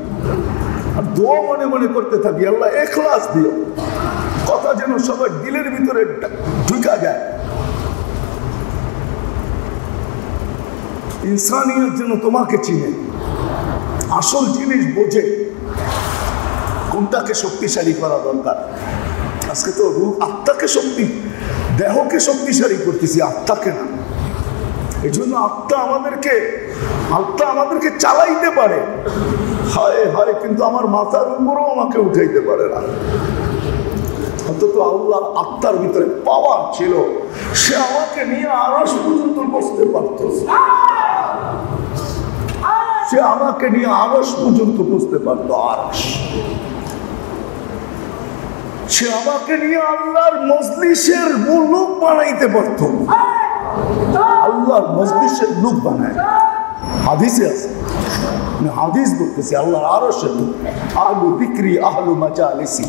আর দোয়া মনে মনে করতে থাকি আল্লাহ ইখলাস দিও, কথা যেন সবার দিলের ভিতরে ঢুকা যায়। ইনসানিয়ত যেন তোমাকে চিনে, আসল জিনিস বোঝে, কোনটাকে শক্তিশালী করা দরকার। আজকে তো রূপ আত্মাকে শক্তি, দেহকে শক্তিশালী করতেছি, আত্মাকে না। এই জন্য আত্মা আমাদেরকে চালাইতে পারে, হায় হায়, কিন্তু আমার মাথার উপরেও আমাকে উঠাইতে পারে না। অন্তত আল্লাহর আত্মার ভিতরে পাওয়ার ছিল, সে আমাকে নিয়ে আরশ পর্যন্ত বসতে পারত, সে আমাকে নিয়ে আরশ পর্যন্ত বসতে পারত, আরশ। সে আমাকে নিয়ে আল্লাহর মজলিসের লোক বানাইতে পারত, আল্লাহর মজলিসের লোক বানায়। হাদিসে আছে, হাদিস বলতেছি আল্লাহ আরশে আহলু যিকরি আহলু মাজালিসি,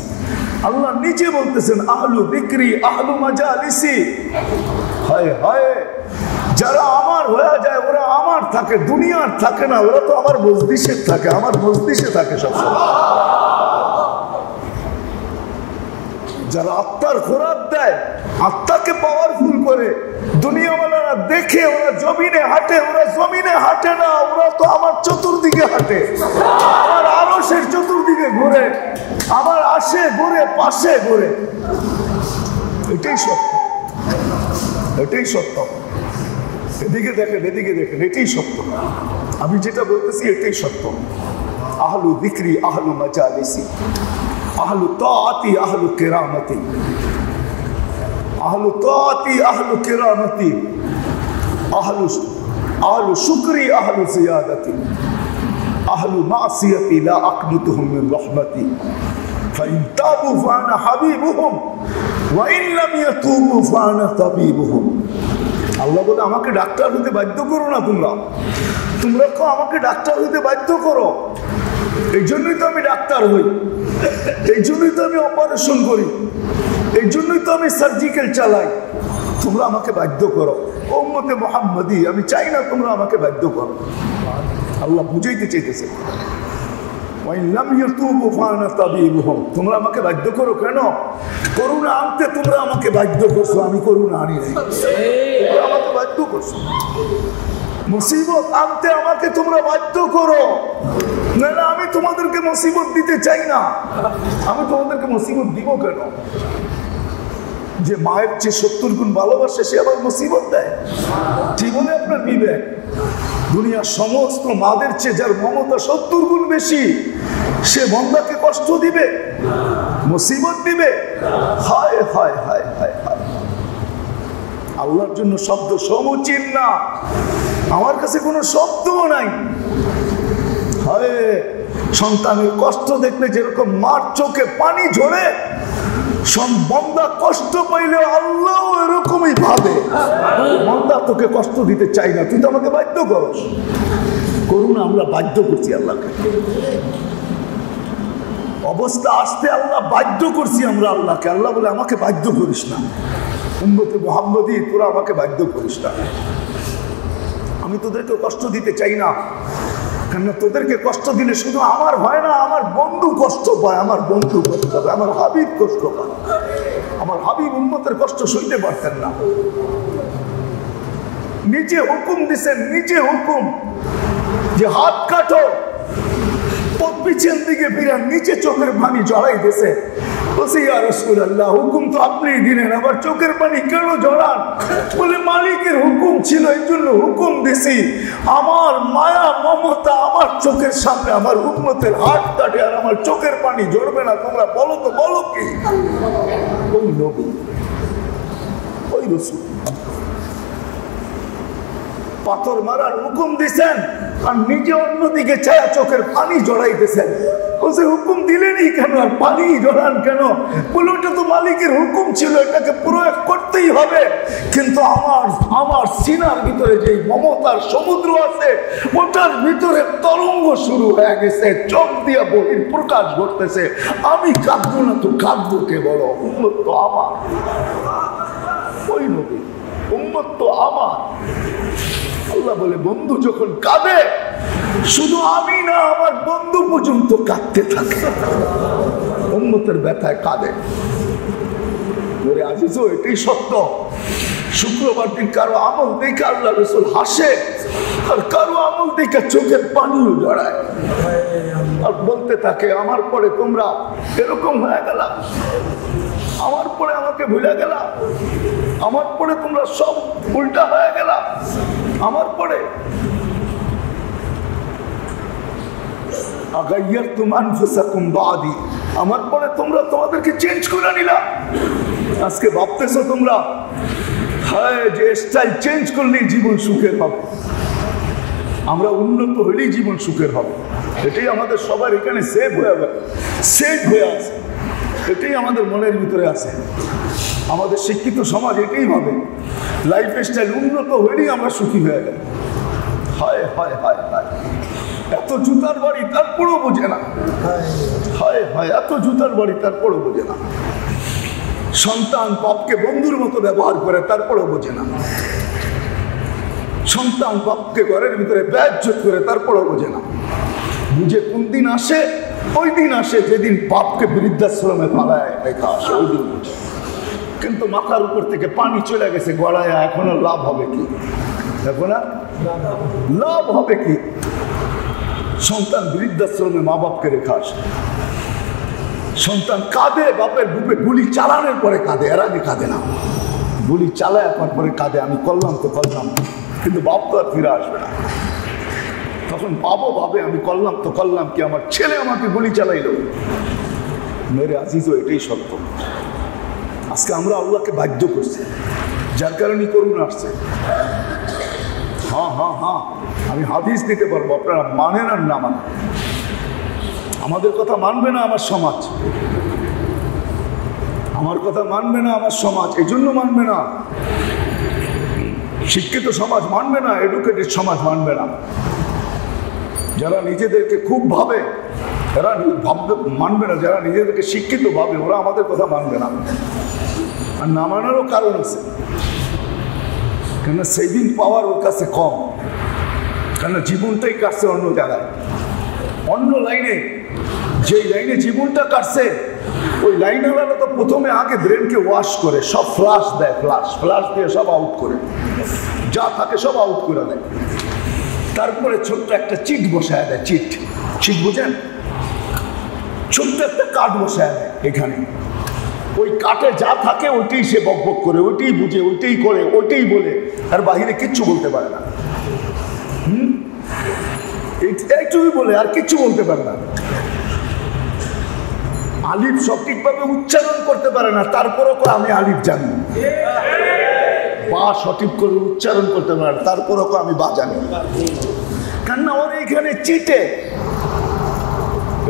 আল্লাহ নিচে বলতেছেন আহলু যিকরি আহলু মাজালিসি। হায় হায়, যারা আমার হয়ে যায় ওরা আমার থাকে, দুনিয়ার থাকে না, ওরা তো আমার মজলিসে থাকে, আমার মজলিসে থাকে সবসময়। যারা আত্মার খোরাক দেয়, আত্মাকে পাওয়ারফুল করে, দুনিয়াওয়ালারা দেখে ওরা জমিনে হাঁটে, ওরা জমিনে হাঁটে না, ওরা তো আমার চতুর্দিকে হাঁটে, আমার আরশের চতুর্দিকে ঘুরে, আমার আসে ঘুরে, পাশে ঘুরে। এটাই সত্য, এটাই সত্য। এদিকে দেখেন, এদিকে দেখেন, এটাই সত্য। আমি যেটা বলতেছি এটাই সত্য। আহলু যিকরি আহলু মাজালিসি, আহলু তাআতি আহলু কিরামতি, আহলু তাআতি আহলু কিরামতি, আহলু শুকরি আহলু জিয়াদাতি, আহলু মাসিয়াতি লা আকনুতুহুম মিন রাহমাতি, ফাইন তাবু ফানা হাবিবুহুম ওয়া ইন লাম ইয়াতুবু ফানা তাবিবুহুম। আল্লাহ বলে আমাকে ডাক্তার হতে বাধ্য করো না, তোমরা আমাকে ডাক্তার হতে বাধ্য করো। এই জন্যই তো আমি ডাক্তার হই, এই জন্যই তো আমি অপারেশন করি, এই জন্যই তো আমি সার্জিক্যাল চালাই। তোমরা আমাকে বাধ্য করো, উম্মতে মুহাম্মাদি, আমি চাই না তোমরা আমাকে বাধ্য করো। আল্লাহ বুঝাইতে চাইতেছে তোমরা আমাকে বাধ্য করো কেন? করুণা আনতে তোমরা আমাকে বাধ্য করছো, আমি করুণা আনি নাই, তোমরা আমাকে বাধ্য করছো। মুসিবত আনতে আমাকে তোমরা বাধ্য করো, না না আমি তোমাদেরকে মুসিবত দিতে চাই না। আমি তোমাদেরকে মুসিবত দিব কেন? যে মায়ের চেয়ে 70 গুণ ভালোবাসে সে আবার মুসিবত দেয়? জীবনে আপনার বিবেক, দুনিয়ার সমস্ত মাদের চেয়ে যার মমতা 70 গুণ বেশি, সে বান্দাকে কষ্ট দিবে, মুসিবত দিবে? হায় হায় হায় হায় হায়। আল্লাহর জন্য শব্দ সমুচিত না, আমার কাছে কোনো শব্দও নাই। হায়, সন্তানের কষ্ট দেখলে যেরকম মার চোখে পানি ঝরে, বান্দা কষ্ট পাইলে আল্লাহ এরকমই ভাবে, বান্দা তোকে কষ্ট দিতে চাই না, তুই তো আমাকে বাধ্য করস। করুন, আমরা বাধ্য করছি আল্লাহকে, অবস্থা আসতে আল্লাহ বাধ্য করছি আমরা আল্লাহকে। আল্লাহ বলে আমাকে বাধ্য করিস না, উম্মতে মুহাম্মাদি তোরা আমাকে বাধ্য করিস না, আমি তোদেরকে কষ্ট দিতে চাই না। কেন তোদেরকে কষ্ট দিলে শুধু আমার হয় না, আমার বন্ধু কষ্ট পায়, আমার বন্ধু কষ্ট পায়, আমার হাবিব কষ্ট পায়। আমার হাবিব উম্মতের কষ্ট সইতে পারতেন না, নিজে হুকুম দিছেন, নিজে হুকুম যে হাত কাটো, পিছন দিকে ফিরে নিচে চোখের পানি জড়াই দিয়েছে। বলছে ইয়া রাসূলুল্লাহ, হুকুম তো আপনিই দিলেন, আবার চোখের পানি কেন জড়ান? বলে মালিকের হুকুম ছিল, এই জন্য হুকুম দিছি। আমার মায়া মমতা আমার চোখের সামনে আমার উম্মতের হাত কাটে আর আমার চোখের পানি ঝরবে না, তোমরা বলো তো, বলো কি? ওই নবী, ওই রাসূল পাথর মারার হুকুম দিছেন আর নিজে অন্যদিকে ছায়া চোখের পানি জড়াইতেছেন। বলছে হুকুম দিলেনই কেন আর পানি জড়ান কেন? বলে ওটা তো মালিকের হুকুম ছিল, এটাকে প্রয়োগ করতেই হবে। কিন্তু আমার সিনার ভিতরে যে মমতার সমুদ্র আছে, ওটার ভিতরে তরঙ্গ শুরু হয়ে গেছে, চোখ দিয়ে বহির প্রকাশ ঘটতেছে। আমি কাঁদবো না তো কাঁদবো কে? বলো, উম্মত তো আমার, ওই নবী, উম্মত তো আমার। আল্লাহ বলে বন্ধু যখন কাঁদে, শুধু আমি না আমার বন্ধু পর্যন্ত কাঁদতে থাকে, উম্মতের ব্যথায় কাঁদে। আজিজও এটাই সত্য। শুক্রবার দিন কারো আমল দেখে আল্লাহ রাসূল হাসে, আর কারো আমল দেখে চোখের পানিও জড়ায়, আর বলতে থাকে আমার পরে তোমরা এরকম হয়ে গেলা, আমার পরে আমাকে ভুলে গেলা, আমার পরে তোমরা সব উল্টা হয়ে গেলা, আমার পরে আগাইয়ারতুম আনফুসাকুম বাদি, আমার পরে তোমরা তোমাদেরকে চেঞ্জ করে নিলা। আজকে ভাবতেছো তোমরা হায় যে স্টাইল চেঞ্জ করলেই জীবন সুখের হবে, আমরা উন্নত হলেই জীবন সুখের হবে। এটাই আমাদের সবার এখানে সেভ হয়ে আছে, এটাই আমাদের মনের ভিতরে আছে। আমাদের শিক্ষিত সমাজ এটাই ভাবে লাইফ স্টাইল উন্নত হলেই আমরা সুখী হয়ে গেল। হায় হায় হায় হায়, এত জুতার বাড়ি তারপরও বোঝে না। হায় হায়, এত জুতার বাড়ি তারপরও বোঝে না। সন্তান বাপকে বন্ধুর মতো ব্যবহার করে তারপরও বোঝে না। সন্তান বাপকে ঘরের ভিতরে বেইজ্জত করে তারপরও বোঝে না। বুঝে কোন দিন আসে? ওই দিন আসে যেদিন বাপকে বৃদ্ধাশ্রমে পালায় রেখা আসে, ওই দিন বুঝে। কিন্তু মাথার উপর থেকে পানি চলে গেছে গড়ায়, এখন আর লাভ হবে কি? এখন আর লাভ হবে কি? সন্তান বৃদ্ধাশ্রমে মা বাপকে রেখা আসে। সন্তান কাঁদে, বাপের বুকে গুলি চালানোর পরে কাঁদে, এর আগে কাঁদে না। গুলি চালায় পরে কাঁদে, আমি করলাম তো করলাম, কিন্তু বাপ তো আর ফিরে আসবে না। তখন বাবু ভাবে আমি করলাম তো করলাম কি, আমার ছেলে আমাকে গুলি চালাইল। মেরে আজিজ, এটাই সত্য। আজকে আমরা আল্লাহকে বাধ্য করছি, যার কারণে করুন আসছে। হ্যাঁ হ্যাঁ হ্যাঁ, আমি হাদিস দিতে পারবো, আপনারা মানেন আর না মানেন। আমাদের কথা মানবে না আমার সমাজ, আমার কথা মানবে না আমার সমাজ, এই জন্য মানবে না। শিক্ষিত সমাজ মানবে না, এডুকেটেড সমাজ মানবে না। যারা নিজেদেরকে খুব ভাবে এরা ভাববে মানবে না, যারা নিজেদেরকে শিক্ষিত ভাবে ওরা আমাদের কথা মানবে না। আর না মানারও কারণ আছে, কেন সেভিং পাওয়ার ওর কাছে কম, কেন জীবনটাই কাটছে অন্য জায়গায়, অন্য লাইনে। যেই লাইনে জীবনটা কাটছে ওই লাইনওয়ালা তো প্রথমে আগে ব্রেনকে ওয়াশ করে সব ফ্লাশ দেয়, ফ্লাশ দিয়ে সব আউট করে, যা থাকে সব আউট করে দেয়। তারপরে ছোট্ট একটা চিট বসায় দেয়, চিট বুঝেন? ছোট্ট একটা কাঠ বসায় দেয় এখানে। ওই কাঠে যা থাকে ওইটাই সে বকবক করে, ওইটাই বুঝে, ওইটাই করে, ওইটাই বলে, আর বাহিরে কিচ্ছু বলতে পারে না। এইটুকুই বলে, আর কিচ্ছু বলতে পারে না। আলিফ সঠিকভাবে উচ্চারণ করতে পারে না, তারপরও আমি আলিফ জানি। বা সঠিক করে উচ্চারণ করতে পারে না, তারপরও আমি বা জানি। কেননা ওর এইখানে চিটে,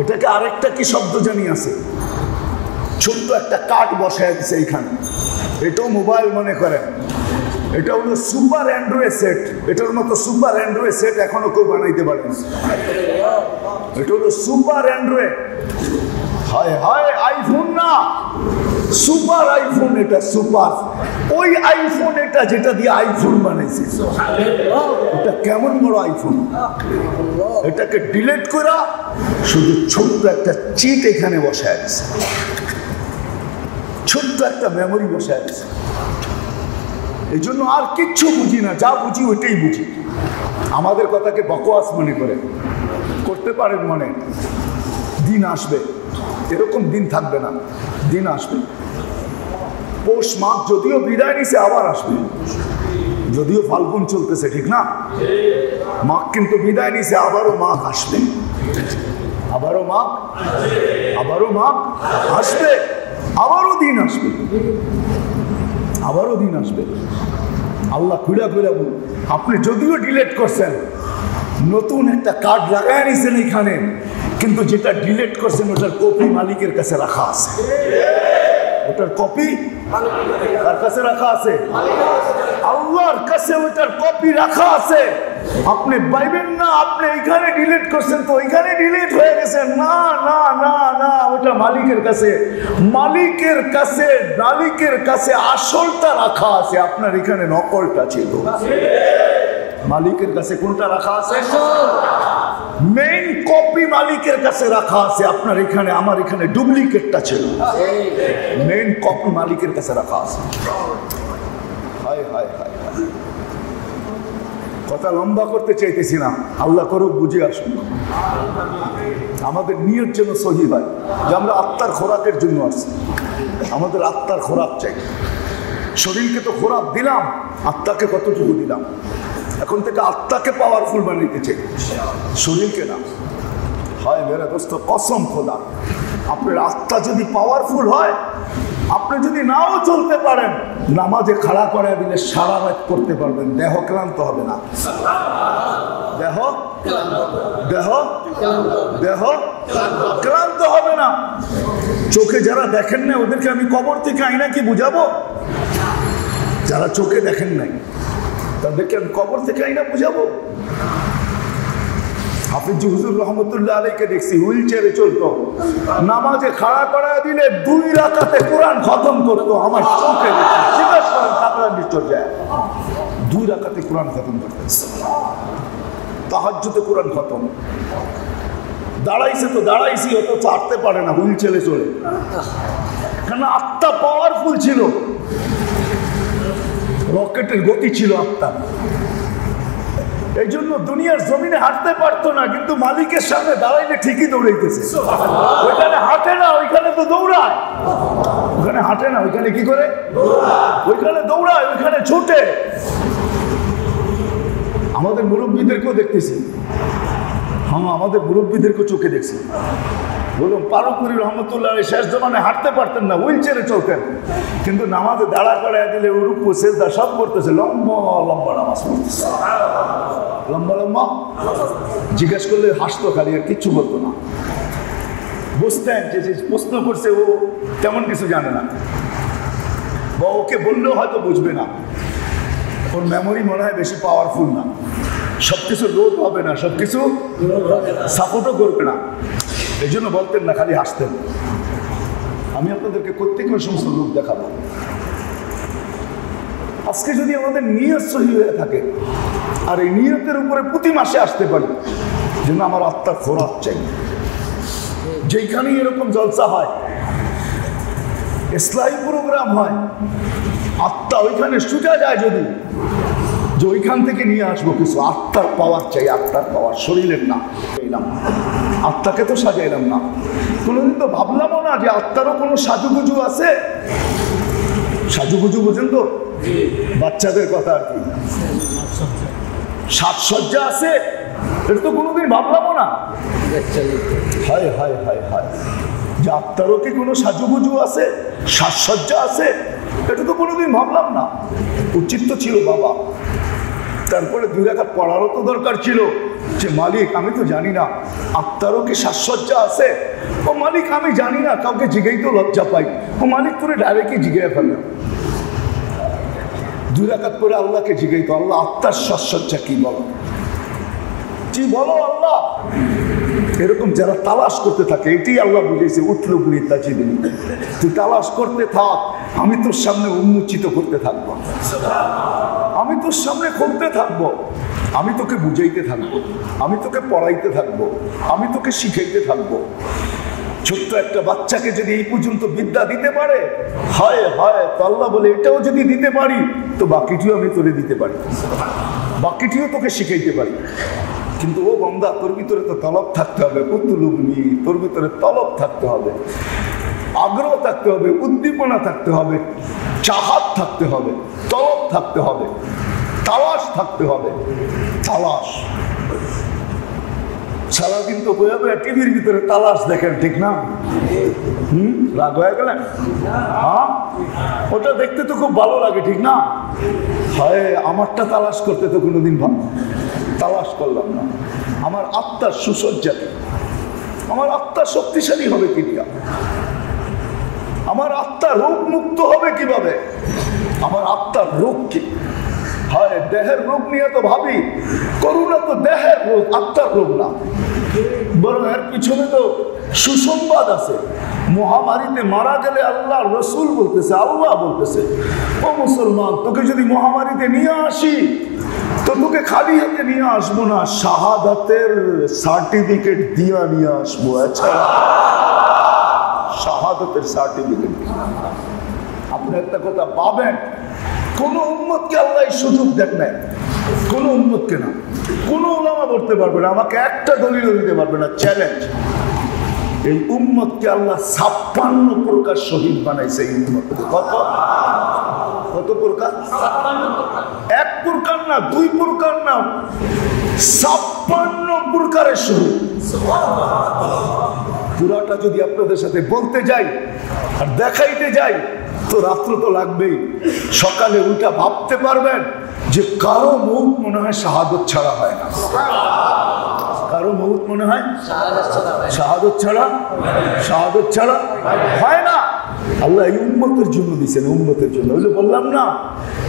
এটাকে আরেকটা কি শব্দ জানি আছে, ছোট্ট একটা কাঠ বসায় দিচ্ছে এইখানে। এটাও মোবাইল মনে করেন, এটা হলো সুপার অ্যান্ড্রয়েড সেট। এটার মতো সুপার অ্যান্ড্রয়েড সেট এখনো কেউ বানাইতে পারেন। এটা হলো সুপার অ্যান্ড্রয়েড। হায় হায়, আইফোন না, সুপার আইফোন। এটা সুপার, ওই আইফোন এটা যেটা দিয়ে আইফোন বানাইছে। এটা কেমন বড় আইফোন, এটাকে ডিলিট করা শুধু ছোট্ট একটা চিট এখানে বসায় আছে, ছোট্ট একটা মেমোরি বসায় আছে। এই জন্য আর কিচ্ছু বুঝি না, যা বুঝি ওইটাই বুঝি। আমাদের কথাকে বকওয়াস মনে করে করতে পারেন মনে। দিন আসবে, এরকম দিন থাকবে না, দিন আসবে। পৌষ মাঘ যদিও বিদায় নিছে, আবার আসবে। যদিও ফাল্গুন চলতেছে, ঠিক না? মাঘ কিন্তু বিদায় নিছে, আবারও মাঘ আসবে, আবারও মাঘ, আবারও মাঘ আসবে, আবারও দিন আসবে, আবারও দিন আসবে। আল্লাহ খুঁড়া খুঁড়া বল, আপনি যদিও ডিলেট করছেন, নতুন একটা কার্ড লাগায় নিছেন এখানে, কিন্তু যেটা ডিলেট করছেন ওটার কপি মালিকের কাছে রাখা আছে। ওটার কপি কার কাছে রাখা আছে? আল্লাহর কাছে ওটার কপি রাখা আছে। আপনি পাইবেন না, আপনি এখানে ডিলিট করছেন তো ওইখানে ডিলিট হয়ে গেছে। না না না না, ওটা মালিকের কাছে, মালিকের কাছে, মালিকের কাছে আসলটা রাখা আছে। আপনার এখানে নকলটা ছিল। মালিকের কাছে কোনটা রাখা আছে? মেইন কপি মালিকের কাছে রাখা আছে। আপনার এখানে, আমার এখানে ডুপ্লিকেটটা ছিল। মেইন কপি মালিকের কাছে রাখা আছে। হায় হায় হায়, কথা লম্বা করতে চাইতেছি না, আল্লাহ করুক বুঝে আসুন। আমাদের নিয়ত যেন সহি হয়, যে আমরা আত্মার খোরাকের জন্য আসছি। আমাদের আত্মার খোরাক চাই। শরীরকে তো খোরাক দিলাম, আত্মাকে কতটুকু দিলাম? এখন থেকে আত্মাকে পাওয়ারফুল বানাইতে চাই, শরীরকে না। হয় মেরা দোস্ত, কসম খোদা, আপনার আত্মা যদি পাওয়ারফুল হয়, আপনি যদি নাও চলতে পারেন, নামাজে খাড়া করে দিলে সারা রাত করতে পারবেন, দেহ ক্লান্ত হবে না। দেহ দেহ দেহ ক্লান্ত হবে না। চোখে যারা দেখেন না ওদেরকে আমি কবর থেকে আইনা কি বুঝাবো? যারা চোখে দেখেন নাই, তাদেরকে আমি কবর থেকে আইনা বুঝাবো? হাফিজ হুজুর রহমতুল্লাহ আলাইকে দেখছি হুইল চেয়ারে চলতো, নামাজে খাড়া করা দিলে 2 রাকাতে কোরআন খতম করতো। আমার চোখে জিজ্ঞাসা করেন কাপড় নিশ্চয় যায় 2 রাকাতে কোরআন খতম করতে, তাহাজ্জুদে কোরআন খতম। দাঁড়াইছে তো দাঁড়াইছি, অত চাটতে পারে না, হুইল চেয়ারে চলে, কারণ আত্মা পাওয়ারফুল ছিল, রকেটের গতি ছিল আত্মা। এই জন্য দুনিয়ার জমিনে হাঁটতে পারতো না, কিন্তু মালিকের সামনে দাঁড়াইলে ঠিকই দৌড়াইতেছে। ওইখানে হাঁটে না, ওইখানে তো দৌড়ায়। ওখানে হাঁটে না, ওইখানে কি করে? ওইখানে দৌড়ায়, ওইখানে ছুটে। আমাদের মুরব্বীদেরকেও দেখতেছি, হ্যাঁ আমাদের মুরব্বীদেরকেও চোখে দেখছি। বলুন পারুকুরি রহমতুল্লাহ শেষ জমানে হাঁটতে পারতেন না, হুইল চেয়ারে চলতেন, কিন্তু নামাজে দাঁড়া করে দিলে রুকু সিজদা সব করতেছে, লম্বা লম্বা নামাজ পড়তেছে, লম্বা লম্বা। জিজ্ঞাসা করলে হাসতো খালি, আর কিচ্ছু বলতো না। বুঝতেন যে প্রশ্ন করছে ও তেমন কিছু জানে না, বা ওকে বললেও হয়তো বুঝবে না, ওর মেমোরি মনে হয় বেশি পাওয়ারফুল না, সবকিছু লোড হবে না, সবকিছু সাপোর্টও করবে না। এই জন্য বলতেন না, খালি হাসতেন। আমি আপনাদেরকে প্রত্যেকের সমস্ত লোক দেখাবো। আজকে যদি আমাদের নিয়ত সহি হয়ে থাকে, আর এই নিয়তের উপরে প্রতি মাসে আসতে পারি, যেন আমার আত্মার খোরাক চাই, যেখানেই এরকম জলসা হয়, ইসলামী প্রোগ্রাম হয়, আত্মা ওইখানে ছুটে যায়, যদি যে ওইখান থেকে নিয়ে আসবো কিছু, আত্মার পাওয়ার চাই, আত্মার পাওয়ার, শরীরের না। আত্মাকে তো সাজাইলাম না, কোনোদিন তো ভাবলামও না যে আত্মারও কোনো সাজুগুজু আছে। সাজুগুজু বোঝেন তো, বাচ্চাদের কথা আর কি, সাজসজ্জা আছে, এটা তো কোনোদিন ভাবলামও না। হায় হায় হায় হায়, যে আত্মারও কি কোনো সাজুগুজু আছে, সাজসজ্জা আছে, এটা তো কোনোদিন ভাবলাম না। উচিত তো ছিল বাবা। তারপরে 2 রাকাত পড়ারও তো দরকার ছিল, যে মালিক আমি তো জানি না আত্মারও কি সাজসজ্জা আছে। ও মালিক আমি জানি না, কাউকে জিজ্ঞেই তো লজ্জা পাই। ও মালিক তোরে ডাইরেক্টই জিজ্ঞাসা ফেললাম। 2 রাকাত করে আল্লাহকে জিজ্ঞাই তো, আল্লাহ আত্মার সাজসজ্জা কি বলো, কি বলো আল্লাহ। এরকম যারা তালাশ করতে থাকে, এটাই আল্লাহ বুঝেছে, উঠলুবনি তাজিদিন, তুই তালাশ করতে থাক, আমি তোর সামনে উন্মোচিত করতে থাকবো, আমি তোর সামনে খুলতে থাকবো, আমি তোকে বুঝাইতে থাকবো, আমি তোকে পড়াইতে থাকবো, আমি তোকে শিখাইতে থাকবো। ছোট্ট একটা বাচ্চাকে যদি এই পর্যন্ত বিদ্যা দিতে পারে, হয় হয় তো আল্লাহ বলে এটাও যদি দিতে পারি, তো বাকিটিও আমি তোরে দিতে পারি, বাকিটিও তোকে শিখাইতে পারি। কিন্তু ও বান্দা, তোর ভিতরে তো তলব থাকতে হবে, উত্তুলুবনি, তোর ভিতরে তলব থাকতে হবে, আগ্রহ থাকতে হবে, উদ্দীপনা থাকতে হবে, চাহাত থাকতে হবে, তলব থাকতে হবে, তালাশ থাকতে হবে, তালাশ। সারাদিন তো বইয়া বইয়া টিভির ভিতরে তালাশ দেখেন, ঠিক না? রাগ হয়ে গেলেন? হ্যাঁ, ওটা দেখতে তো খুব ভালো লাগে, ঠিক না? হয় আমারটা তালাশ করতে তো কোনোদিন তালাশ করলাম না। আমার আত্মার সুসজ্জা কি, আমার আত্মা শক্তিশালী হবে কি দিয়া, আমার আত্মা রোগ মুক্ত হবে কিভাবে, আমার আত্মার রোগ কি। হয় দেহের রোগ নিয়ে তো ভাবি, করোনা তো দেহের রোগ, আত্মার রোগ না, বরং এর পিছনে তো সুসংবাদ আছে। মহামারীতে মারা গেলে আল্লাহ রসুল বলতেছে, আল্লাহ বলতেছে, ও মুসলমান, তোকে যদি মহামারীতে নিয়ে আসি, তো তোকে খালি হাতে নিয়ে আসবো না, শাহাদাতের সার্টিফিকেট দিয়ে নিয়ে আসবো। আচ্ছা, শাহাদাতের সার্টিফিকেট। আপনি একটা কথা পাবেন, কোন উম্মতকে আল্লাহ এই সুযোগ দেন নাই, কোন উম্মতকে না, কোন উলামা বলতে পারবে না, আমাকে একটা দলিল দিতে পারবে না, চ্যালেঞ্জ। এই উম্মতকে আল্লাহ 56 প্রকার শহীদ বানাইছে। এই উম্মতকে কত প্রকার? 1 প্রকার না, 2 প্রকার না, 56 প্রকারের শহীদ। পুরাটা যদি আপনাদের সাথে বলতে যাই আর দেখাইতে যাই, তো রাত্র তো লাগবেই। সকালে উল্টা ভাবতে পারবেন যে কারো মৌত মনে হয় শাহাদত ছাড়া হয় না, কারো মৌত মনে হয় শাহাদত ছাড়া হয় না। আল্লাহ এই উম্মতের জন্য দিয়েছেন, উম্মতের জন্য। ওই যে বললাম না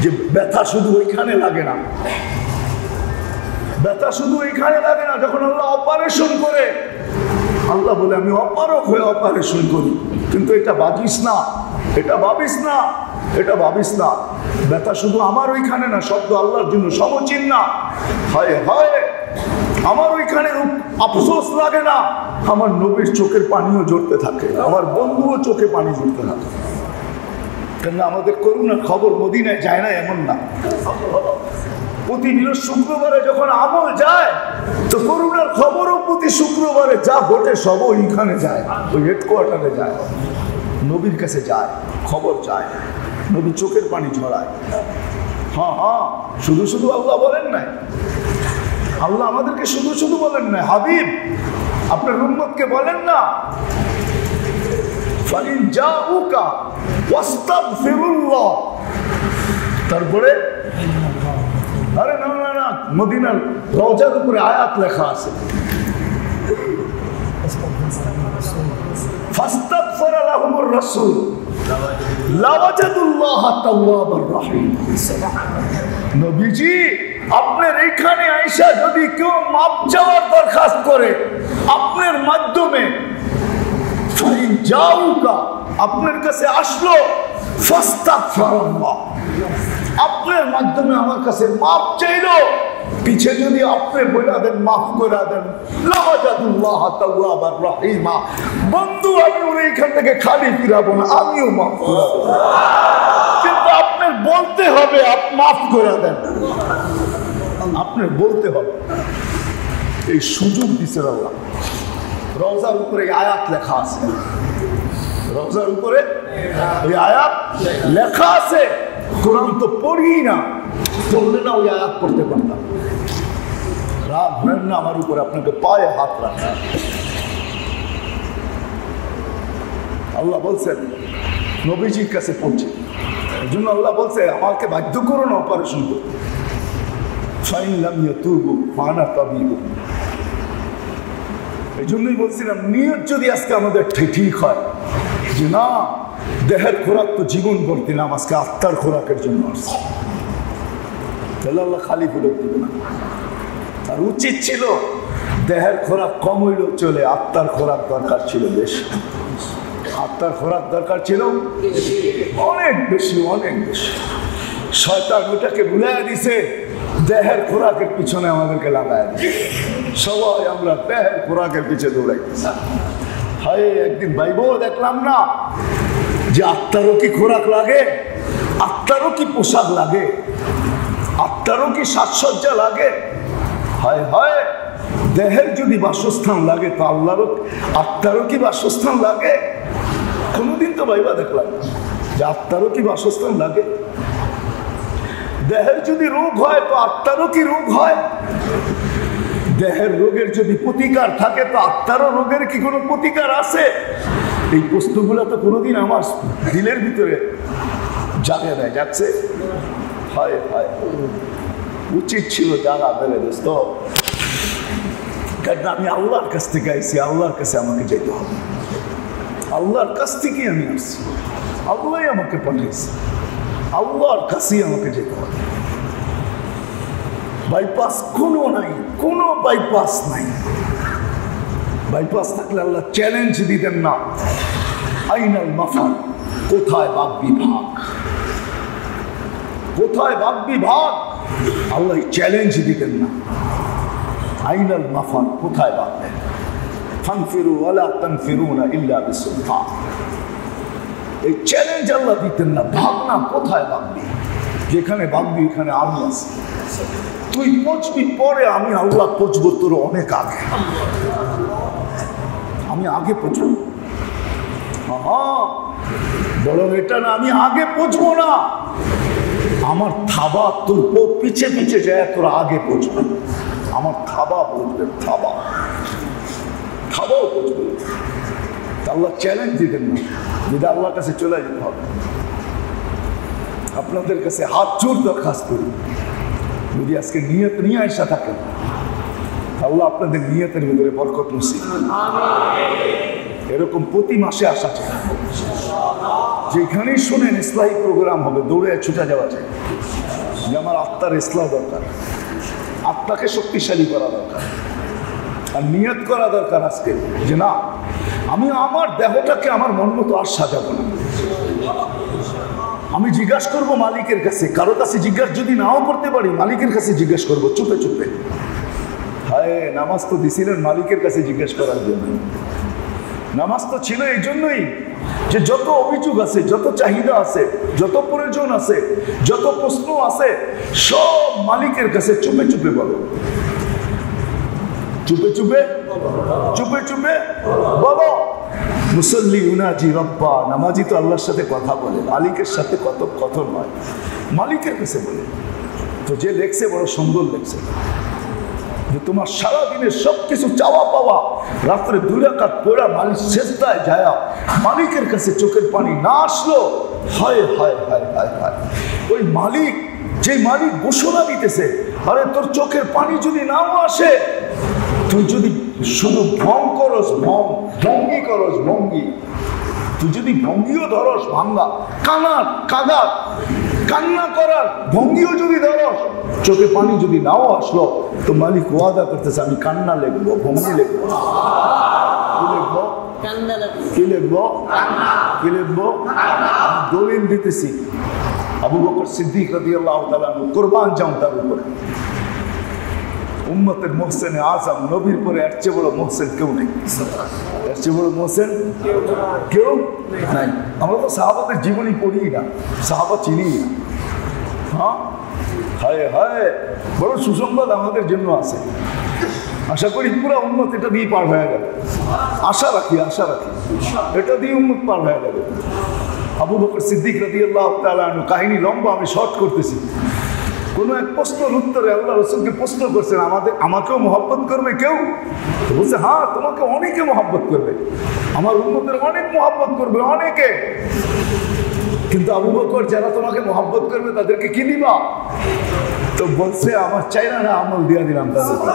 যে ব্যথা শুধু ওইখানে লাগে না, ব্যথা শুধু ওইখানে লাগে না। যখন আল্লাহ অপারেশন করে, আল্লাহ বলে আমি অপারক হয়ে অপারেশন করি, কিন্তু এটা ভাবিস না, এটা ভাবিস না, এটা ভাবিস না, ব্যথা শুধু আমার ওইখানে না, শব্দ আল্লাহর জন্য সমচিন না। হয় হয় আমার ওইখানে আফসোস লাগে না, আমার নবীর চোখের পানিও ঝরতে থাকে, আমার বন্ধুও চোখে পানি ঝরতে থাকে। কেন আমাদের করুণার খবর মদিনায় যায় না এমন না। প্রতি শুক্রবারে যখন আমল যায়, তো করুণার খবরও প্রতি শুক্রবারে যা ঘটে সব ওইখানে যায়, ওই হেডকোয়ার্টারে যায়, নবীর কাছে যায়, খবর যায়, নবী চোখের পানি ঝরায়। হ্যাঁ হ্যাঁ, শুধু শুধু আল্লাহ বলেন নাই, আল্লাহ আমাদেরকে শুধু শুধু বলেন না, হাবিব আপনার উম্মতকে বলেন না ফাইন জাউকা ওয়াস্তাগফিরুল্লাহ, তারপরে আরে না না না, মদিনার রওজার উপরে আয়াত লেখা আছে, ফাস্তাগফারা লাহুমুর রাসূল লাওয়াজাদুল্লাহ তাওয়াবার রহিম। নবীজি আপনার এখানে আয়েশা যদি কেউ মাপ চাওয়ার দরখাস্ত করে আপনার মাধ্যমে, ফাইন জাউকা আপনার কাছে আসলো, ফাস্তাগফিরুল্লাহ আপনার মাধ্যমে আমার কাছে মাপ চাইলো, পিছে যদি আপনি বলে দেন মাফ করে দেন, লাওয়াজাদুল্লাহ তাওয়াবার রহিমা, বন্ধু আমি ওর এখান থেকে খালি ফিরাবো না, আমিও মাফ করে দেব, কিন্তু আপনার বলতে হবে মাফ করে দেন, আপনার বলতে হবে। এই সুযোগ দিছে আল্লাহ। রওজার উপরে আয়াত লেখা আছে, রওজার উপরে ওই আয়াত লেখা আছে। কোরআন তো পড়ি না, পড়লে না ওই আয়াত পড়তে পারতাম। রাগ হয় না আমার উপরে, আপনাকে পায়ে হাত রাখা। আল্লাহ বলছেন নবীজির কাছে পৌঁছে, এই জন্য আল্লাহ বলছে আমাকে বাধ্য করো না অপারেশন করতে। ফাইন লাম ইয়াতুবু ফানা তাবিবু। এই জন্যই বলছিলাম নিয়ত যদি আজকে আমাদের ঠিক হয় যে না দেহের খোরাক তো জীবন ভর দিলাম, আজকে আত্মার খোরাকের জন্য আসছে, তাহলে আল্লাহ খালি ফেরত দিবে না। আর উচিত ছিল দেহের খোরাক কম হইলেও চলে, আত্মার খোরাক দরকার ছিল বেশি, আত্মার খোরাক দরকার ছিল অনেক বেশি, অনেক বেশি। শয়তান ওটাকে ভুলাই দিছে, দেহের খোরাকের পিছনে আমাদেরকে লাগায় দিছে, সবাই আমরা দেহের খোরাকের পিছনে দৌড়াইতেছি। হায় একদিন ভাইবো দেখলাম না যে আত্মারও কি খোরাক লাগে, আত্মারও কি পোশাক লাগে, আত্মারও কি সাজসজ্জা লাগে। হায় হায়, দেহের যদি বাসস্থান লাগে তো আল্লাহরও আত্মারও কি বাসস্থান লাগে? কোনোদিন তো ভাইবা দেখলাম যে আত্মারও কি বাসস্থান লাগে। দেহের যদি রোগ হয় তো আত্মারও কি রোগ হয়? দেহের রোগের যদি প্রতিকার থাকে তো আত্মারও রোগের কি কোনো প্রতিকার আছে? এই প্রশ্নগুলো তো কোনোদিন আমার দিলের ভিতরে জাগে দেয়, যাচ্ছে। হায় হায়, উচিত ছিল জাগা বেড়ে দোস্ত, কারণ আমি আল্লাহর কাছ থেকে আইসি, আল্লাহর কাছে আমাকে যেতে হবে, আল্লাহর কাছ থেকে আমি আসছি, আল্লাহ আমাকে পাঠিয়েছে, আল্লাহর কাছেই আমাকে যেতে হবে। বাইপাস কোনো নাই, কোনো বাইপাস নাই। বাইপাস থাকলে আল্লাহ চ্যালেঞ্জ দিতেন না, আইনাল মাফার, কোথায় বাক বিভাগ, কোথায় বাক বিভাগ, আল্লাহ চ্যালেঞ্জ দিতেন না। আইনাল মাফার, কোথায় বাক, ফানফিরু ওয়ালা তানফিরুনা ইল্লা বিসুলতান, এই চ্যালেঞ্জ আল্লাহ দিতেন না। ভাবনা কোথায় ভাববি, যেখানে ভাববি এখানে আমি আছি, তুই পচবি পরে, আমি আল্লাহ পচবো তোর অনেক আগে, আমি আগে পচব। বরং এটা না, আমি আগে পচবো না, আমার থাবা তোর পিছে পিছে যায়, তোর আগে পচবে, আমার থাবা পচবে, থাবা থাবাও পচবে। আল্লাহ চ্যালেঞ্জ দিতেন না, যদি আল্লাহর কাছে চলে যেতে হবে। আপনাদের কাছে হাত জোর দরখাস্ত করি, যদি আজকে নিয়ত নিয়ে আসা থাকেন, আল্লাহ আপনাদের নিয়তের ভিতরে বরকত নসিব, এরকম প্রতি মাসে আসা চাই। যেখানেই শোনেন ইসলাহী প্রোগ্রাম হবে দৌড়ে ছুটে যাওয়া যায় যে আমার আত্মার ইসলাহ দরকার, আত্মাকে শক্তিশালী করা দরকার, আর নিয়ত করা দরকার আজকে যে না আমি আমার দেহটাকে আমার মন মতো আর সাজাবো না। আমি জিজ্ঞাসা করবো মালিকের কাছে, কারো কাছে জিজ্ঞাসা যদি নাও করতে পারি মালিকের কাছে জিজ্ঞাসা করবো চুপে চুপে। হায় নামাজ তো দিছিলেন মালিকের কাছে জিজ্ঞাসা করার জন্য। নামাজ তো ছিল এই জন্যই যে যত অভিযোগ আছে, যত চাহিদা আছে, যত প্রয়োজন আছে, যত প্রশ্ন আছে সব মালিকের কাছে চুপে চুপে বলো, চুপে চুপে চুপে চুপে বলো। মুসল্লি উনাজি রব্বা, নামাজি তো আল্লাহর সাথে কথা বলে, মালিকের সাথে কত কথা নয়, মালিকের কাছে বলে। তো যে লেখছে বড় সুন্দর লেখছে যে তোমার সারাদিনের সবকিছু চাওয়া পাওয়া রাত্রে 2 রাকাত পড়া মালিক সেজদায় যায়, মালিকের কাছে চোখের পানি না আসলো, হায় হায় হায় হায় হায়। ওই মালিক, যে মালিক ঘোষণা দিতেছে আরে তোর চোখের পানি যদি নাও আসে, তুই যদি শুধু ভং করস, ভঙ্গি করস, ভঙ্গি, তুই যদি ভঙ্গিও ধরস ভাঙ্গা, কান্না করার ভঙ্গিও যদি ধরস, চোখে পানি যদি নাও আসলো, তো মালিক ওয়াদা করতেছে আমি কান্না লিখবো, ভঙ্গি লিখবো, কি লিখবো, কি লিখবো, আমি দলিল দিতেছি। আবু বকর সিদ্দিক রাদিয়াল্লাহু তাআলা কুরবান যান তার উপরে। উম্মতের মুহসিনে আজম, নবীর পরে এর চেয়ে বড় মুহসিন কেউ নেই, এর চেয়ে বড় মুহসিন কেউ নাই। আমরা তো সাহাবাদের জীবনী পড়ি না, সাহাবা চিনি না। হ্যাঁ হায় হায়, বড় সুসংবাদ আমাদের জন্য আছে। আশা করি পুরো উম্মত এটা দিয়ে পার হয়ে গেল, আশা রাখি, আশা রাখি এটা দিয়ে উম্মত পার হয়ে গেল। আবু বকর সিদ্দিক রাদিয়াল্লাহু তাআলা আনহু, কাহিনী লম্বা, আমি শর্ট করতেছি। কোন এক প্রশ্নের উত্তরে আল্লাহ রাসূলকে প্রশ্ন করছেন আমাকেও মহব্বত করবে কেউ? বলছে হ্যাঁ তোমাকে অনেকে মহব্বত করবে, আমার উম্মতের অনেক মহব্বত করবে, অনেকে। কিন্তু আবু বকর যারা তোমাকে মহব্বত করবে তাদেরকে কি দিবা? তো বলছে আমার চাইরা না আমল দিয়া দিলাম তাদেরকে।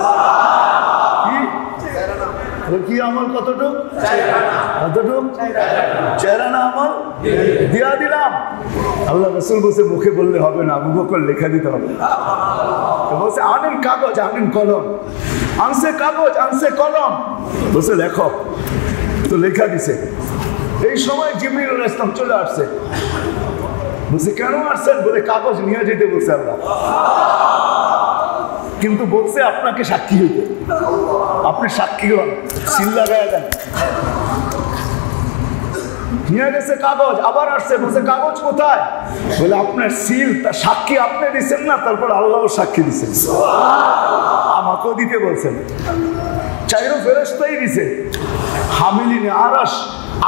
কি আমল? কতটুক? কতটুক? চাইরা না আমল দিয়া দিলাম। আল্লাহ রাসূল বলছে মুখে বললে হবে না, আবু বকর লেখা দিতে হবে। বলছে আনেন কাগজ, আনেন কলম। আনছে কাগজ, আনছে কলম, বলছে লেখো। তো লেখা দিছে। এই সময় জিবরিল আলাইহিস সালাম চলে আসছে। বলছে কেন আসছেন? বলে কাগজ নিয়ে যেতে বলছে আল্লাহ, কিন্তু বলছে আপনাকে সাক্ষী হইতে, আপনি সাক্ষী হন, সিল লাগায় দেন। নিয়ে গেছে কাগজ, আবার আসছে, বলছে কাগজ কোথায়? বলে আপনার সিল, সাক্ষী আপনি দিচ্ছেন না, তারপর আল্লাহ সাক্ষী দিচ্ছেন, আমাকেও দিতে বলছেন। 4 ফেরেশতাই দিছে, হামিলিনে আরশ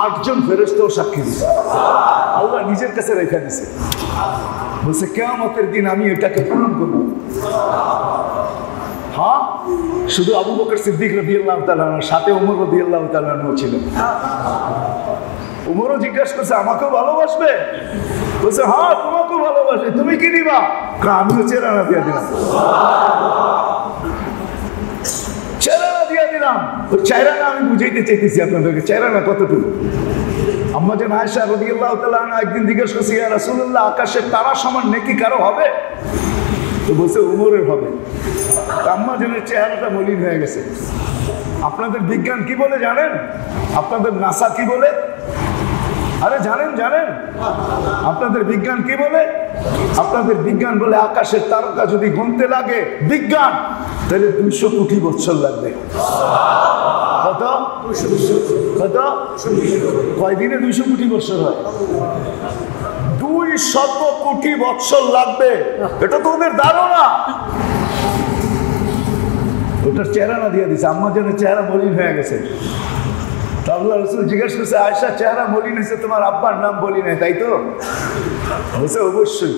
8 জন ফেরেশতাও সাক্ষী দিছে, আল্লাহ নিজের কাছে রেখে দিছে। বলছে কিয়ামতের দিন আমি এটাকে পূরণ করব। হ্যাঁ, শুধু আবু বকর সিদ্দিক রাদিয়াল্লাহু তাআলা সাথে ওমর রাদিয়াল্লাহু তাআলা ছিল। ওমরও জিজ্ঞাসা করছে আমাকেও ভালোবাসবে? বলছে হ্যাঁ তোমাকেও ভালোবাসবে, তুমি কি দিবা? আমিও চেরানা দিয়ে দিলাম, চেরানা দিয়ে দিলাম। চেরানা আমি বুঝাইতে চাইতেছি আপনাদেরকে, চেরানা কতটুকু। আম্মা জান আয়েশা রাদিয়াল্লাহু তাআলা একদিন জিজ্ঞাসা করছে ইয়া রাসূলুল্লাহ, আকাশের তারা সমান নেকি কারো হবে? তো বলছে ওমরের হবে। আম্মা জানের চেহারাটা মলিন হয়ে গেছে। আপনাদের বিজ্ঞান কি বলে জানেন? আপনাদের নাসা কি বলে? আরে জানেন জানেন আপনাদের বিজ্ঞান কি বলে? আপনাদের বিজ্ঞান বলে আকাশের তারকা যদি গুনতে লাগে বিজ্ঞান, তাহলে 200 কোটি বছর লাগবে। কত? কত? কয়দিনে 200 কোটি বছর হয়? 200 কোটি বছর লাগবে। এটা তো ওদের ধারণা। ওটার চেহারা না দিয়ে দিছে। আম্মা জানের চেহারা মলিন হয়ে গেছে। আল্লাহ রাসূল জিজ্ঞাসা করছে আয়েশা চেহারা মলিন হয়েছে, তোমার আব্বার নাম বলি নাই তাই তো? বলছে অবশ্যই।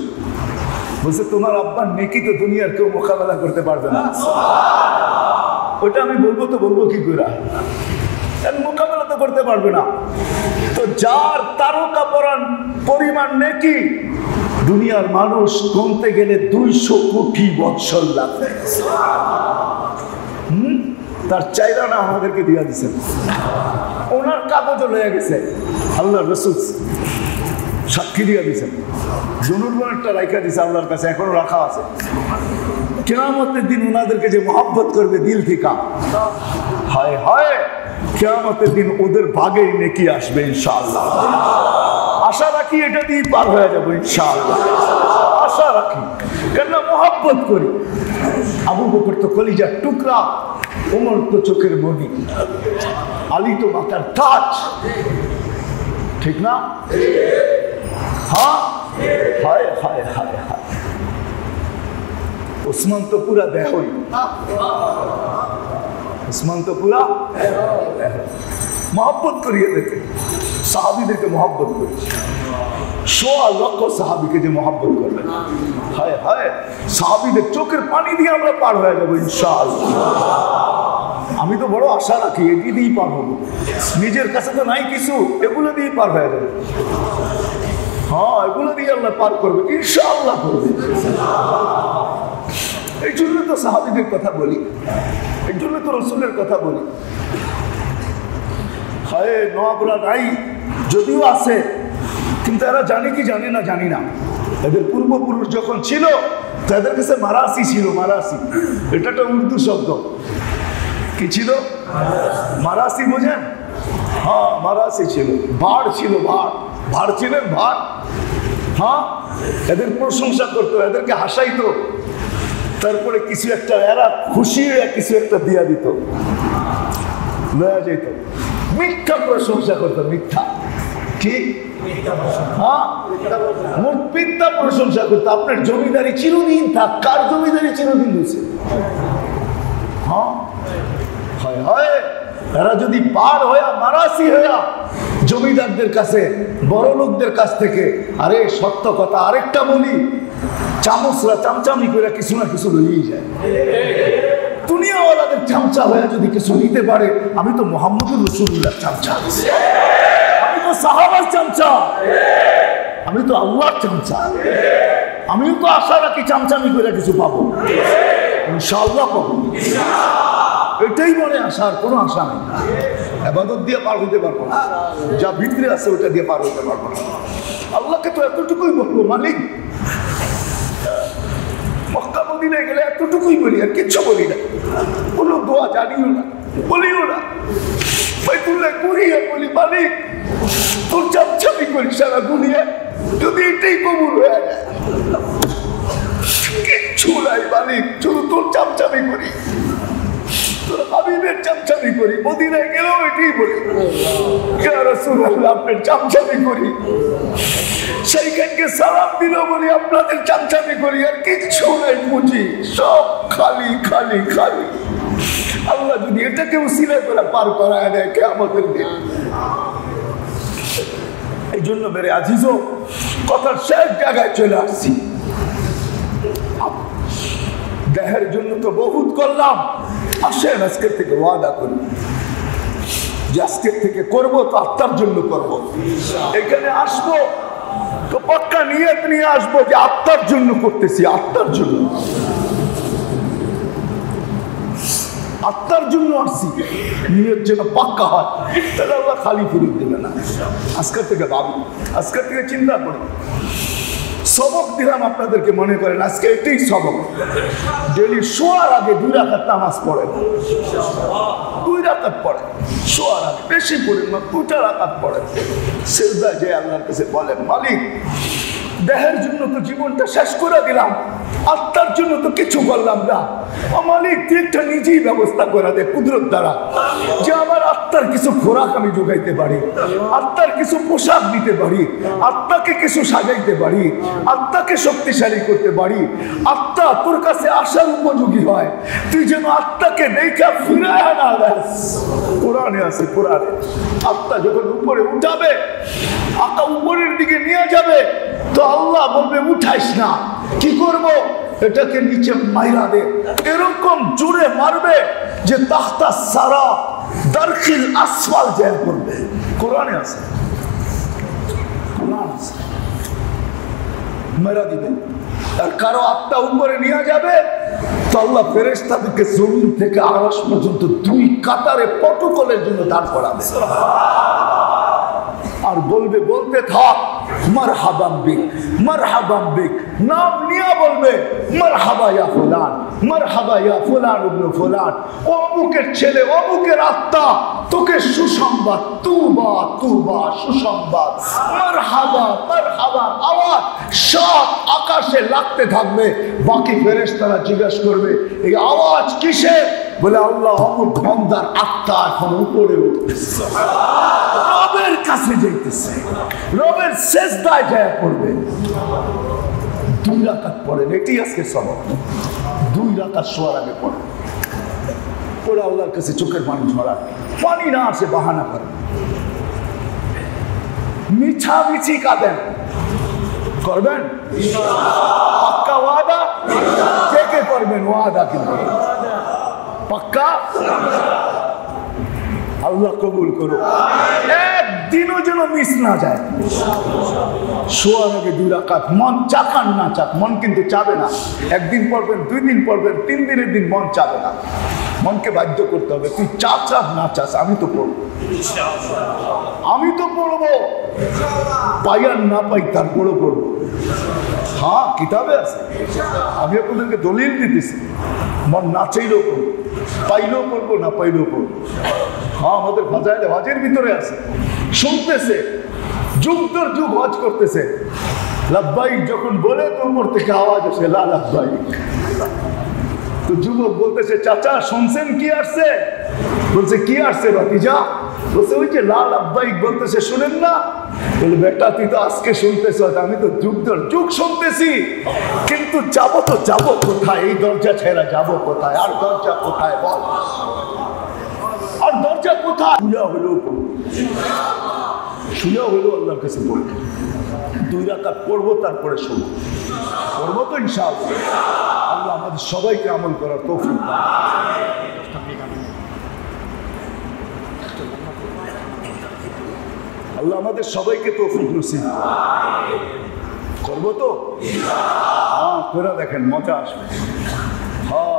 বলছে তোমার আব্বার নেকি তো দুনিয়ার কেউ মোকাবেলা করতে পারবে না। ওটা আমি বলবো তো বলবো কি করে, মোকাবেলা তো করতে পারবে না। তো যার তারকা পরিমাণ নেকি দুনিয়ার মানুষ গুনতে গেলে 200 কোটি বছর লাগবে। তার চাইরা না আমাদেরকে দিয়া দিচ্ছেন, ওনার কাগজও লয়ে গেছে। আল্লাহ রাসূল সাক্ষী দিয়ে দিয়েছেন, জুনুরটা রাখা দিছে আল্লাহর কাছে, এখনো রাখা আছে। কিয়ামতের দিন ওনাদেরকে যে মহব্বত করবে দিল থেকে, হায় হায়, কিয়ামতের দিন ওদের ভাগেই নেকি আসবে ইনশাআল্লাহ। আশা রাখি এটা দিয়ে পার হয়ে যাবো ইনশাআল্লাহ, আশা রাখি, কেননা মহব্বত করি। আবু বকর তো কলিজার টুকরা, ওমর তো চোখের মনি, আলী তো মাথার তাজ, ঠিক না? হ্যাঁ, হায় হায় হায় হায়। ওসমান তো পুরা দেহই, ওসমান তো পুরা মহব্বত করিয়ে দেখে, সাহাবীদেরকে মহব্বত করি, 100 লক্ষ সাহাবীকে যে মহব্বত করবেন, হায় হায়, সাহাবীদের চোখের পানি দিয়ে আমরা পার হয়ে যাবো ইনশাআল্লাহ। আমি তো বড় আশা রাখি এটি দিয়েই পার হবো, নিজের কাছে তো নাই কিছু, এগুলো দিয়েই পার হয়ে যাবে। হ্যাঁ, এগুলো দিয়ে আল্লাহ পার করবে ইনশাআল্লাহ, করবে। এই জন্য তো সাহাবীদের কথা বলি, এই জন্য তো রসুলের কথা বলি। হায়, নওয়াবরা নাই, যদিও আছে, কিন্তু এরা জানে কি জানে না জানি না। এদের পূর্বপুরুষ যখন ছিল তাদের কাছে মারাসি ছিল, মারাসি, এটা একটা উর্দু শব্দ। কি ছিল? মারাসি, বোঝেন? হ্যাঁ, মারাসি ছিল, ভাড় ছিল, ভাড়, ভাড় ছিলেন, ভাড়। হ্যাঁ, এদের প্রশংসা করতো, এদেরকে হাসাইতো, তারপরে কিছু একটা এরা খুশি হয়ে কিছু একটা দিয়া দিত, লয়া যেত, মিথ্যা প্রশংসা করতো, মিথ্যা। কি? হ্যাঁ, মিথ্যা প্রশংসা করতো। আপনার জমিদারি চিরদিন থাক, কার জমিদারি চিরদিন হয়েছে? হ্যাঁ, হয় হয়, এরা যদি পার হইয়া মারাসি হইয়া জমিদারদের কাছে, বড় লোকদের কাছ থেকে, আরে সত্য কথা আরেকটা বলি, চামচরা চামচামি করে কিছু না কিছু লইয়েই যায়। দুনিয়াওয়ালাদের চামচা হয়ে যদি কিছু নিতে পারে, আমি তো মুহাম্মদুর রাসূলুল্লাহর চামচা, আমি তো সাহাবার চামচা, আমি তো আল্লাহর চামচা, আমিও তো আশা রাখি চামচামি করে কিছু পাবো ইনশাআল্লাহ, পাবো। এটাই মনে আশা, আর কোনো আশা নেই। ইবাদত দিয়ে পার হইতে পারবো না, যা ভিতরে আছে ওটা দিয়ে পার হইতে পারবো না। আল্লাহকে তো এতটুকুই বলবো, মালিক, মক্কা মদিনায় গেলে এতটুকুই বলি, আর কিচ্ছু বলি না। কোনো দোয়া জানিও না, বলিও না। বাইতুল্লাহ ঘুরিয়ে বলি, মালিক তোর চামচামি করি সারা দুনিয়া, যদি এটাই কবুল হয়ে যায়, কিচ্ছু নাই মালিক, শুধু তোর চামচামি করি, তোর হাবিবের চামচামি করি, মদিনায় গেলেও এটাই বলি, ইয়া রাসূলুল্লাহ আপনার চামচামি করি, সেইখানকে সালাম দিল বলি আপনাদের চামচামি করি, আর কিচ্ছু নাই, বুঝি সব খালি খালি খালি। আল্লাহ যদি এটাকে উসিলা করে পার করায় দেয় কিয়ামতের দিন। এই জন্য মেরে আজিজও, কথার শেষ জায়গায় চলে আসছি। দেহের জন্য তো বহুত করলাম, আসেন আজকের থেকে ওয়াদা করি যে আজকের থেকে করবো তো আত্মার জন্য করবো। এখানে আসবো তো পাক্কা নিয়ত নিয়ে আসবো যে আত্মার জন্য করতেছি, আত্মার জন্য, আত্মার জন্য আসছি, নিয়ত যেন পাক্কা হয়, তাহলে আল্লাহ খালি ফিরিয়ে দেবে না। আজকের থেকে ভাবি, আজকের থেকে চিন্তা করি। সবক দিলাম আপনাদেরকে, মনে করেন আজকে এটাই সবক। ডেলি শোয়ার আগে 2 রাকাত নামাজ পড়েন, 2 রাকাত পড়েন, শোয়ার আগে বেশি পড়েন না, 2টা রাকাত পড়েন, সিজদায় যে আল্লাহর কাছে বলেন, মালিক দেহের জন্য তো জীবনটা শেষ করে দিলাম, আত্মার জন্য তো কিছু করলাম না, ও মালিক তুই একটা নিজেই ব্যবস্থা করে দে কুদরত দ্বারা, যে আমার আত্মার কিছু খোরাক আমি যোগাইতে পারি, আত্মার কিছু পোশাক দিতে পারি, আত্মাকে কিছু সাজাইতে পারি, আত্মাকে শক্তিশালী করতে পারি, আত্মা তোর কাছে আসার উপযোগী হয়, তুই যেন আত্মাকে দেখা ফিরায় না দেস। কোরআনে আছে, কোরআনে আত্মা যখন উপরে উঠাবে, আত্মা উপরের দিকে নিয়ে যাবে, তো আল্লাহ বলবে উঠাইস না, কি করব, এটাকে নিচে মাইরা দে, এরকম জোরে মারবে যে তাখতা সারা দারখিল আসফাল যায় করবে। কোরআনে আছে, কোরআন আছে, মেরা দিবে। আর কারো আত্মা উপরে নিয়ে যাবে তো আল্লাহ ফেরেশতাদেরকে জমিন থেকে আরশ পর্যন্ত 2 কাতারে প্রটোকলের জন্য দাঁড় করাবে, আর বলবে বলতে থাক মারহাবাম বিক, মারহাবাম বিক, নাম নিয়ে বলবে মারহাবা ইয়া ফুলান, মারহাবা ইয়া ফুলান ইবনে ফুলান, অমুকের ছেলে, অমুকের আত্মা, তোকে সুসংবাদ, তুবা তুবা, সুসংবাদ, মারহাবা মারহাবা আওয়াজ সাত আকাশে লাগতে থাকবে। বাকি ফেরেশতারা জিজ্ঞাসা করবে এই আওয়াজ কিসের? বলে আল্লাহ অমুক বান্দার আত্মা এখন উপরে উঠতেছে, রবের কাছে যাইতেছে, রবের সেজদায় যায় পড়বে। 2 রাকাত পড়েন, এটি আজকে সবক। 2 রাকাত শোয়ার আগে পড়ে পড়ে আল্লাহর কাছে চোখের পানি ঝরা, পানি না আসে বাহানা করে, মিছামিছি কাঁদেন, করবেন পাক্কা ওয়াদা? কে কে করবেন ওয়াদা? কিন্তু পাক্কা? আল্লাহ কবুল করো, একদিনও যেন মিস না যায়। শোয়ার আগে 2 রাকাত, মন চাকান না চাক, মন কিন্তু চাবে না। একদিন পড়বেন, 2 দিন পড়বেন, 3 দিনের দিন মন চাবে না। মনকে বাধ্য করতে হবে, তুই চাস না চাস, আমি তো পড়বো, আমি তো পড়বো, পাই আর না পাই তারপরও পড়বো। হ্যাঁ কিতাবে আছে, আমি আপনাদেরকে দলিল দিতেছি, মন না চাইলেও পড়বো, পাইলেও পড়বো, না পাইলেও পড়বো। হ্যাঁ আমাদের ফাজাইলে হজের ভিতরে আছে, শুনতেছে, যুগ তোর যুগ হজ করতেছে, লাব্বাইক যখন বলে তোর উপর থেকে আওয়াজ আসে লা লাব্বাইক, তো যুবক বলতেছে চাচা শুনছেন কি আসছে? বলছে কি আসছে ভাতিজা? বলছে ওই যে লা লাব্বাইক বলতেছে, শুনেন না? বলে বেটা তুই তো আজকে শুনতেছ, আমি তো যুগ ধর যুগ শুনতেছি, কিন্তু যাবো তো যাবো কোথায়? এই দরজা ছেড়া যাবো কোথায়? আর দরজা কোথায় বল, আর দরজা কোথায়? শুয়া হলো, শুয়া হলো আল্লাহর কাছে বলবো, 2 রাকাত পড়বো, তারপরে শুনবো, পড়বো তো ইনশাআল্লাহ। আল্লাহ আমাদের সবাইকে আমল করার তৌফিক দান। আল্লাহ আমাদের সবাইকে তৌফিক নসিব করবো তো। হ্যাঁ করে দেখেন, মজা আসবে। হ্যাঁ।